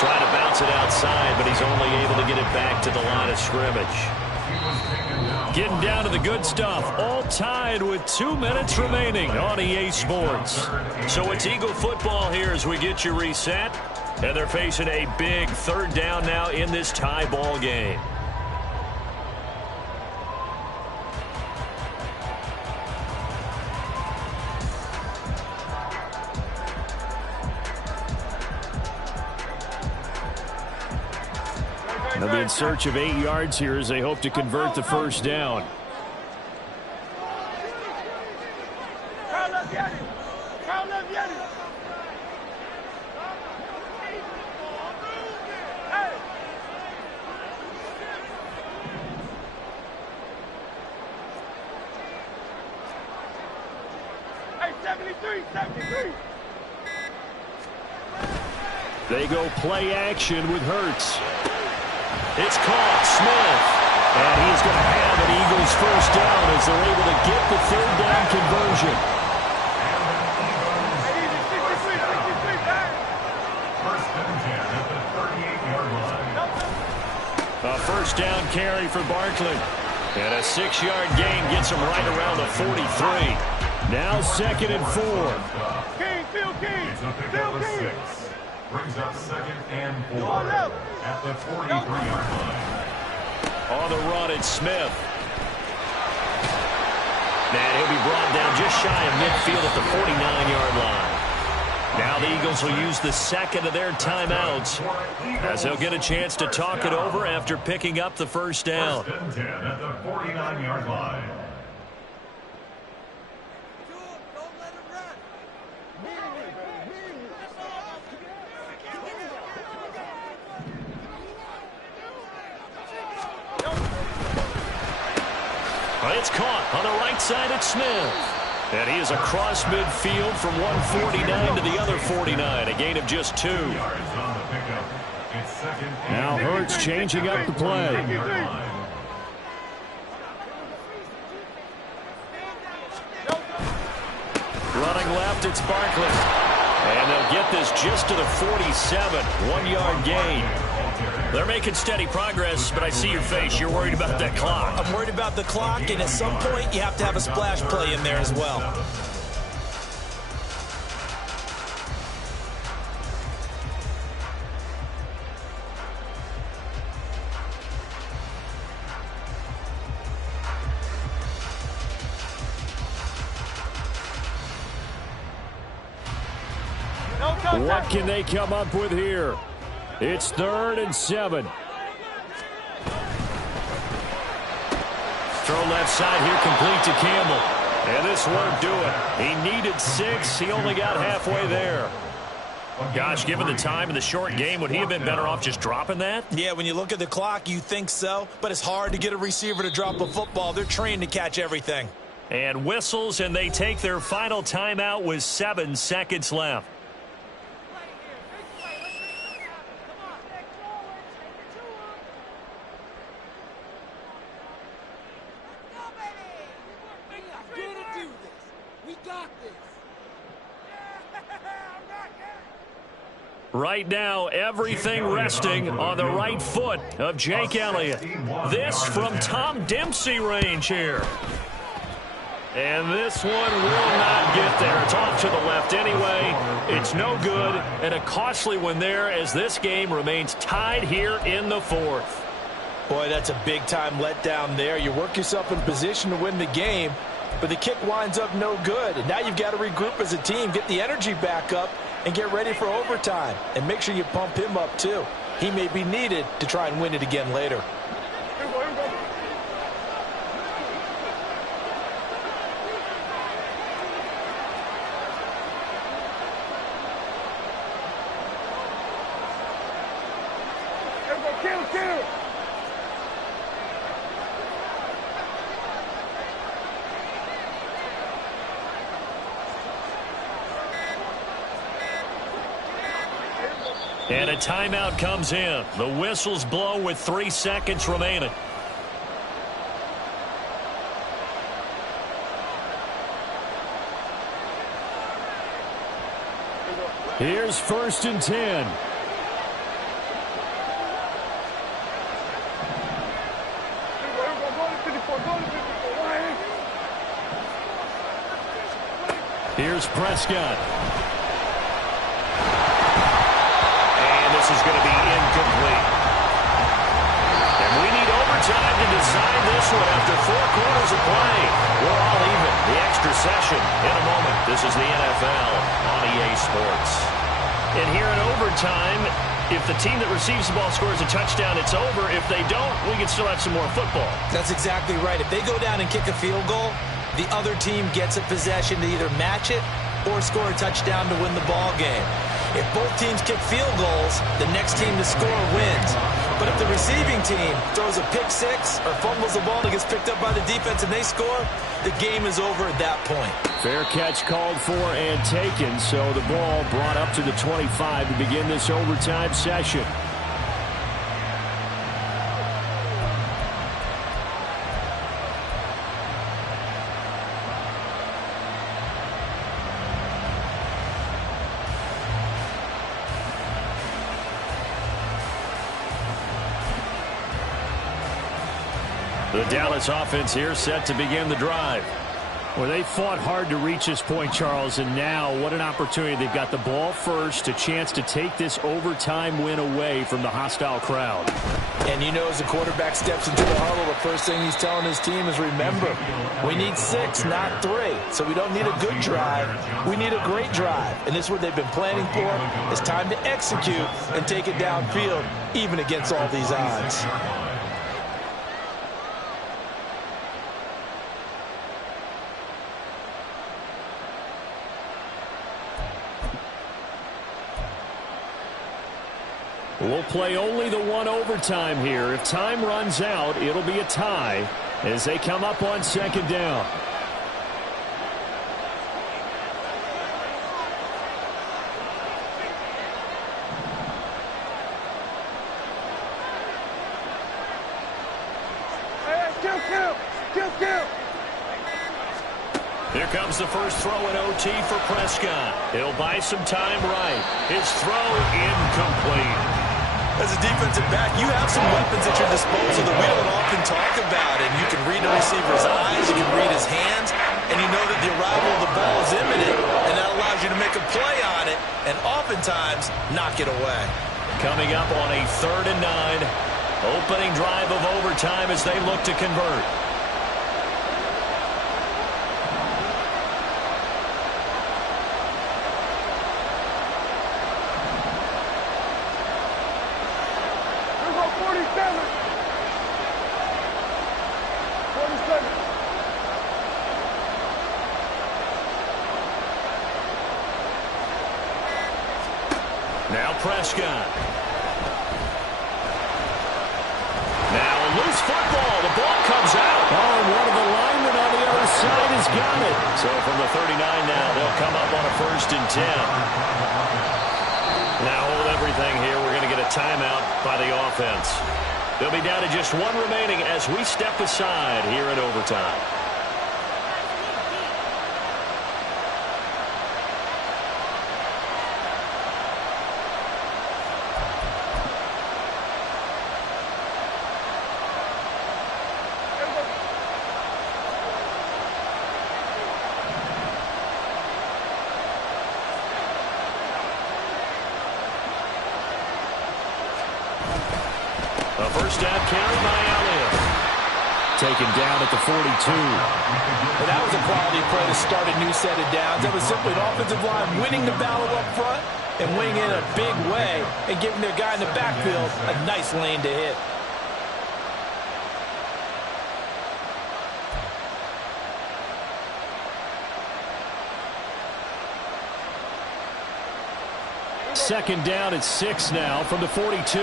Trying to bounce it outside, but he's only able to get it back to the line of scrimmage. Getting down to the good stuff. All tied with 2 minutes remaining on EA Sports. So it's Eagle football here as we get you reset. And they're facing a big 3rd down now in this tie ball game. They'll be in search of 8 yards here as they hope to convert the 1st down. They go play action with Hurts. It's caught. Smith. And he's going to have an Eagles 1st down as they're able to get the 3rd down conversion. A 1st down carry for Barkley. And a 6-yard gain gets him right around the 43. Now 2nd and 4. King, Phil King. It's a pick Phil up of King. 6. Brings up 2nd and 4 at the 43-yard line. On the run, it's Smith. And he'll be brought down just shy of midfield at the 49-yard line. Now the Eagles will use the 2nd of their timeouts as they'll get a chance to talk it over after picking up the 1st down. 1st and 10 at the 49-yard line. It's caught on the right side at Smith. And he is across midfield from 149 to the other 49, a gain of just 2. Now Hurts changing up the play. Running left, it's Barkley. And they'll get this just to the 47, 1-yard gain. They're making steady progress, but I see your face. You're worried about that clock. I'm worried about the clock, and at some point, you have to have a splash play in there as well. What can they come up with here? It's 3rd and 7. Throw left side here, complete to Campbell. And this won't do it. He needed 6. He only got halfway there. Gosh, given the time in the short game, would he have been better off just dropping that? Yeah, when you look at the clock, you think so. But it's hard to get a receiver to drop a football. They're trained to catch everything. And whistles, and they take their final timeout with 7 seconds left. Right now, everything resting on the right foot of Jake Elliott. This from Tom Dempsey range here. And this one will not get there. It's off to the left anyway. It's no good, and a costly one there as this game remains tied here in the 4th. Boy, that's a big-time letdown there. You work yourself in position to win the game, but the kick winds up no good. And now you've got to regroup as a team, get the energy back up, and get ready for overtime. And make sure you pump him up, too. He may be needed to try and win it again later. And a timeout comes in. The whistles blow with 3 seconds remaining. Here's 1st and 10. Here's Prescott. This is going to be incomplete. And we need overtime to decide this one after 4 quarters of play. We're all even. The extra session in a moment. This is the NFL on EA Sports. And here in overtime, if the team that receives the ball scores a touchdown, it's over. If they don't, we can still have some more football. That's exactly right. If they go down and kick a field goal, the other team gets a possession to either match it or score a touchdown to win the ball game. If both teams kick field goals, the next team to score wins. But if the receiving team throws a pick 6 or fumbles the ball and gets picked up by the defense and they score, the game is over at that point. Fair catch called for and taken, so the ball brought up to the 25 to begin this overtime session. The Dallas offense here set to begin the drive. Well, they fought hard to reach this point, Charles, and now what an opportunity. They've got the ball first, a chance to take this overtime win away from the hostile crowd. And you know, as the quarterback steps into the huddle, the first thing he's telling his team is, remember, we need 6, not 3. So we don't need a good drive. We need a great drive. And this is what they've been planning for. It's time to execute and take it downfield, even against all these odds. We'll play only the one overtime here. If time runs out, it'll be a tie as they come up on second down. Kill. Here comes the first throw in OT for Prescott. He'll buy some time right. His throw incomplete. As a defensive back, you have some weapons at your disposal that we don't often talk about. And you can read a receiver's eyes, you can read his hands, and you know that the arrival of the ball is imminent, and that allows you to make a play on it and oftentimes knock it away. Coming up on a 3rd and 9. Opening drive of overtime as they look to convert. Now Prescott. Now a loose football. The ball comes out. Oh, and one of the linemen on the other side has got it. So from the 39 now, they'll come up on a 1st and 10. Now hold everything here. We're going to get a timeout by the offense. They'll be down to just one remaining as we step aside here in overtime. A first down carry by Elliott. Taken down at the 42. And that was a quality play to start a new set of downs. That was simply an offensive line winning the battle up front and winning in a big way and giving their guy in the backfield a nice lane to hit. Second down at 6 now from the 42.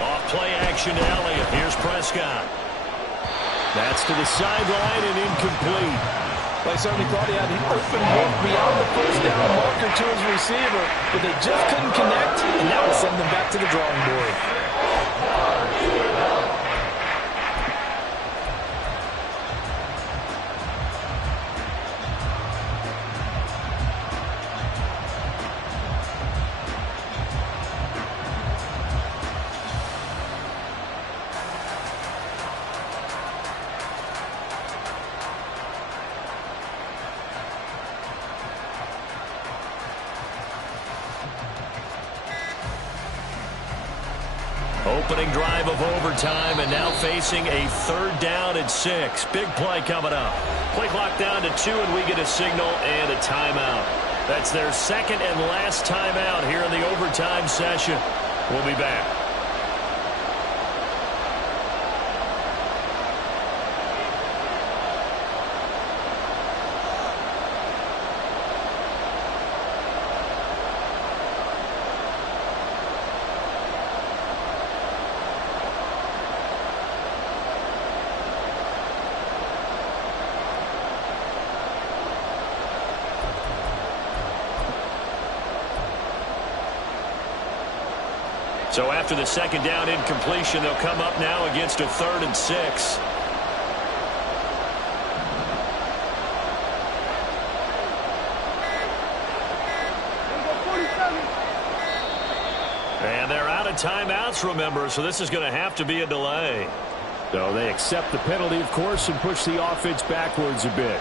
Off play action to Elliott. Here's Prescott. That's to the sideline and incomplete. They certainly thought he had the open look beyond the first down marker to his receiver, but they just couldn't connect, and that will send them back to the drawing board. Opening drive of overtime and now facing a 3rd down and 6. Big play coming up. Play clock down to 2 and we get a signal and a timeout. That's their second and last timeout here in the overtime session. We'll be back. So after the second down incompletion, they'll come up now against a 3rd and 6. And they're out of timeouts, remember, so this is going to have to be a delay. So they accept the penalty, of course, and push the offense backwards a bit.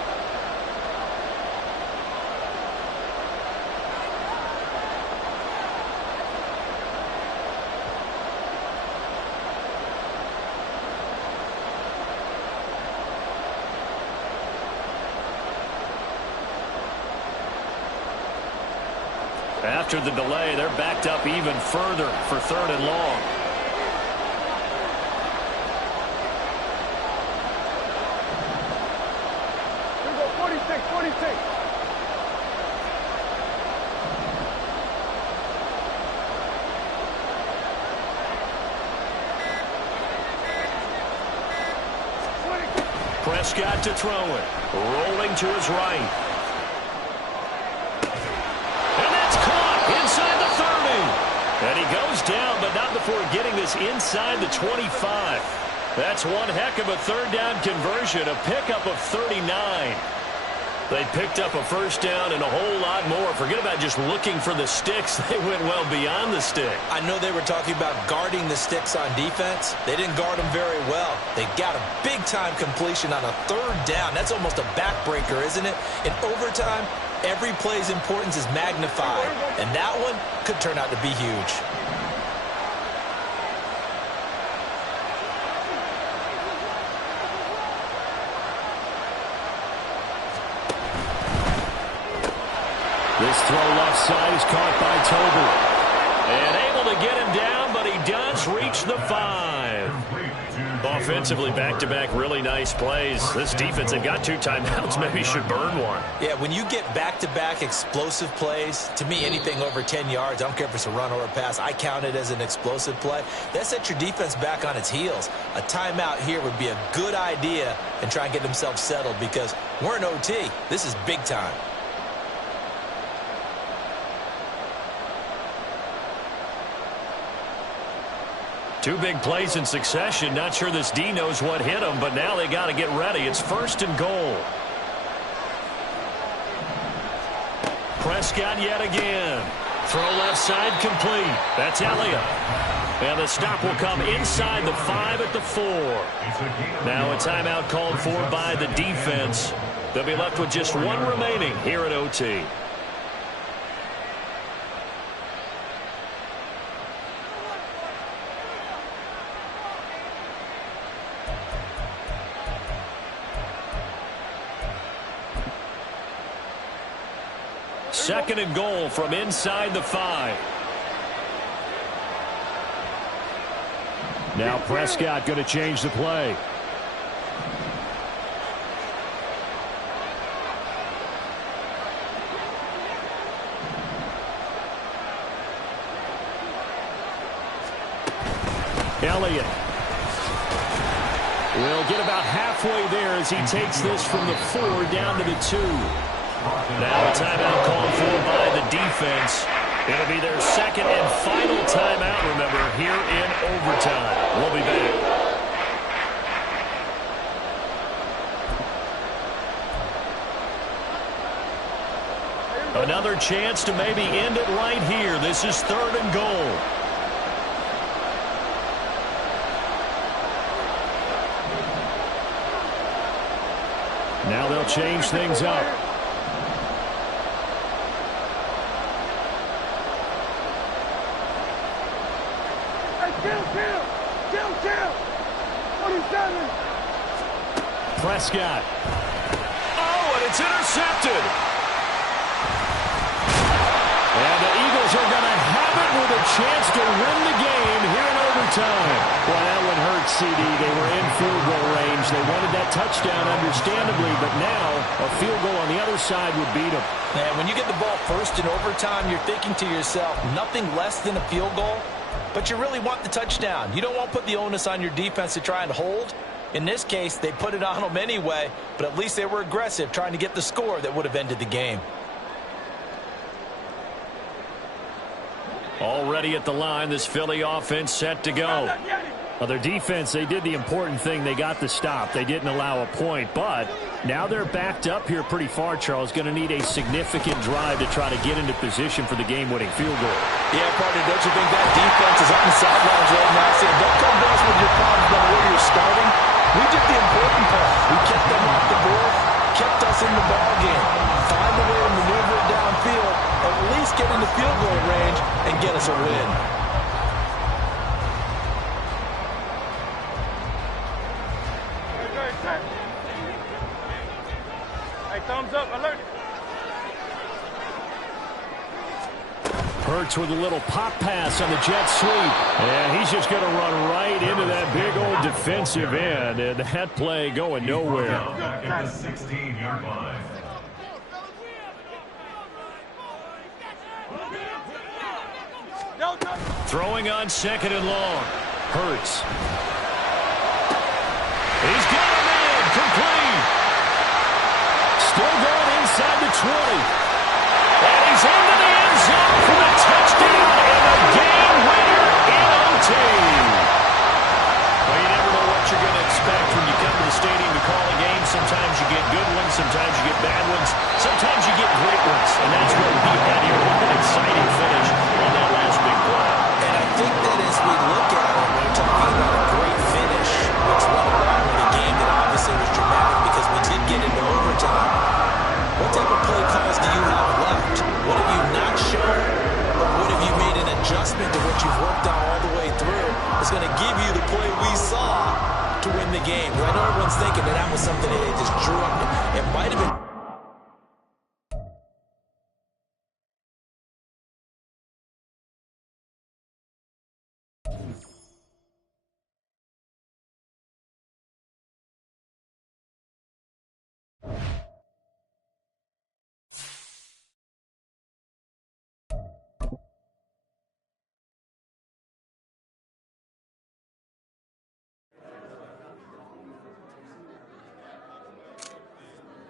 After the delay, they're backed up even further for 3rd and long. Here we go, 46, 46. Prescott to throw it. Rolling to his right. And that's caught inside the 30. And he goes down, but not before getting this inside the 25. That's one heck of a 3rd down conversion, a pickup of 39. They picked up a 1st down and a whole lot more. Forget about just looking for the sticks. They went well beyond the stick. I know they were talking about guarding the sticks on defense. They didn't guard them very well. They got a big-time completion on a 3rd down. That's almost a backbreaker, isn't it? In overtime, every play's importance is magnified, and that one could turn out to be huge. This throw left side is caught by Tolbert. And able to get him down, but he does reach the 5. Offensively, back-to-back really nice plays. This defense, they've got 2 timeouts. Maybe should burn one. Yeah, when you get back-to-back explosive plays, to me, anything over 10 yards, I don't care if it's a run or a pass, I count it as an explosive play. That sets your defense back on its heels. A timeout here would be a good idea and try and get themselves settled because we're in OT. This is big time. Two big plays in succession. Not sure this D knows what hit him, but now they got to get ready. It's 1st and goal. Prescott yet again. Throw left side complete. That's Elliott. And the stop will come inside the 5 at the 4. Now a timeout called for by the defense. They'll be left with just 1 remaining here at OT. Second and goal from inside the 5. Now Prescott going to change the play. Elliott will get about halfway there as he takes this from the 4 down to the 2. Now a timeout called for by the defense. It'll be their second and final timeout, remember, here in overtime. We'll be back. Another chance to maybe end it right here. This is 3rd and goal. Now they'll change things up. Kill. 47. Prescott. Oh, and it's intercepted. And the Eagles are going to have it with a chance to win the game here in overtime. Well, that one hurt, CD. They were in field goal range. They wanted that touchdown, understandably, but now a field goal on the other side would beat them. Man, when you get the ball first in overtime, you're thinking to yourself, nothing less than a field goal. But you really want the touchdown. You don't want to put the onus on your defense to try and hold. In this case, they put it on them anyway, but at least they were aggressive, trying to get the score that would have ended the game. Already at the line, this Philly offense set to go. Well, their defense, they did the important thing. They got the stop. They didn't allow a point, but now they're backed up here pretty far, Charles. Going to need a significant drive to try to get into position for the game-winning field goal. Yeah, partner, don't you think that defense is on the sidelines right now saying, don't come to us with your problems about where you're starting. We did the important part. We kept them off the board, kept us in the ball game. Find a way to maneuver it downfield, at least get into field goal range and get us a win. Hey, thumbs up, alert. Hurts with a little pop pass on the jet sweep. And he's just going to run right into that big old defensive end. And that play going nowhere. Back at the 16-yard line. Throwing on 2nd and long. Hurts. He's got a man complete. Still going inside the 20. And he's into the end zone for the touchdown and a game winner in OT. Well, you never know what you're going to expect when you come to the stadium to call a game. Sometimes you get good ones, sometimes you get bad ones, sometimes you get great ones. And that's what we had here with an exciting finish on that last big play. And I think that as we look at it, we're talking about a great finish, which went along with a game that obviously was dramatic because we did get into overtime. What type of play calls do you have left? What have you not shown? Or what have you made an adjustment to what you've worked on all the way through? It's going to give you the play we saw to win the game. I know everyone's thinking that was something that they just drew up. It might have been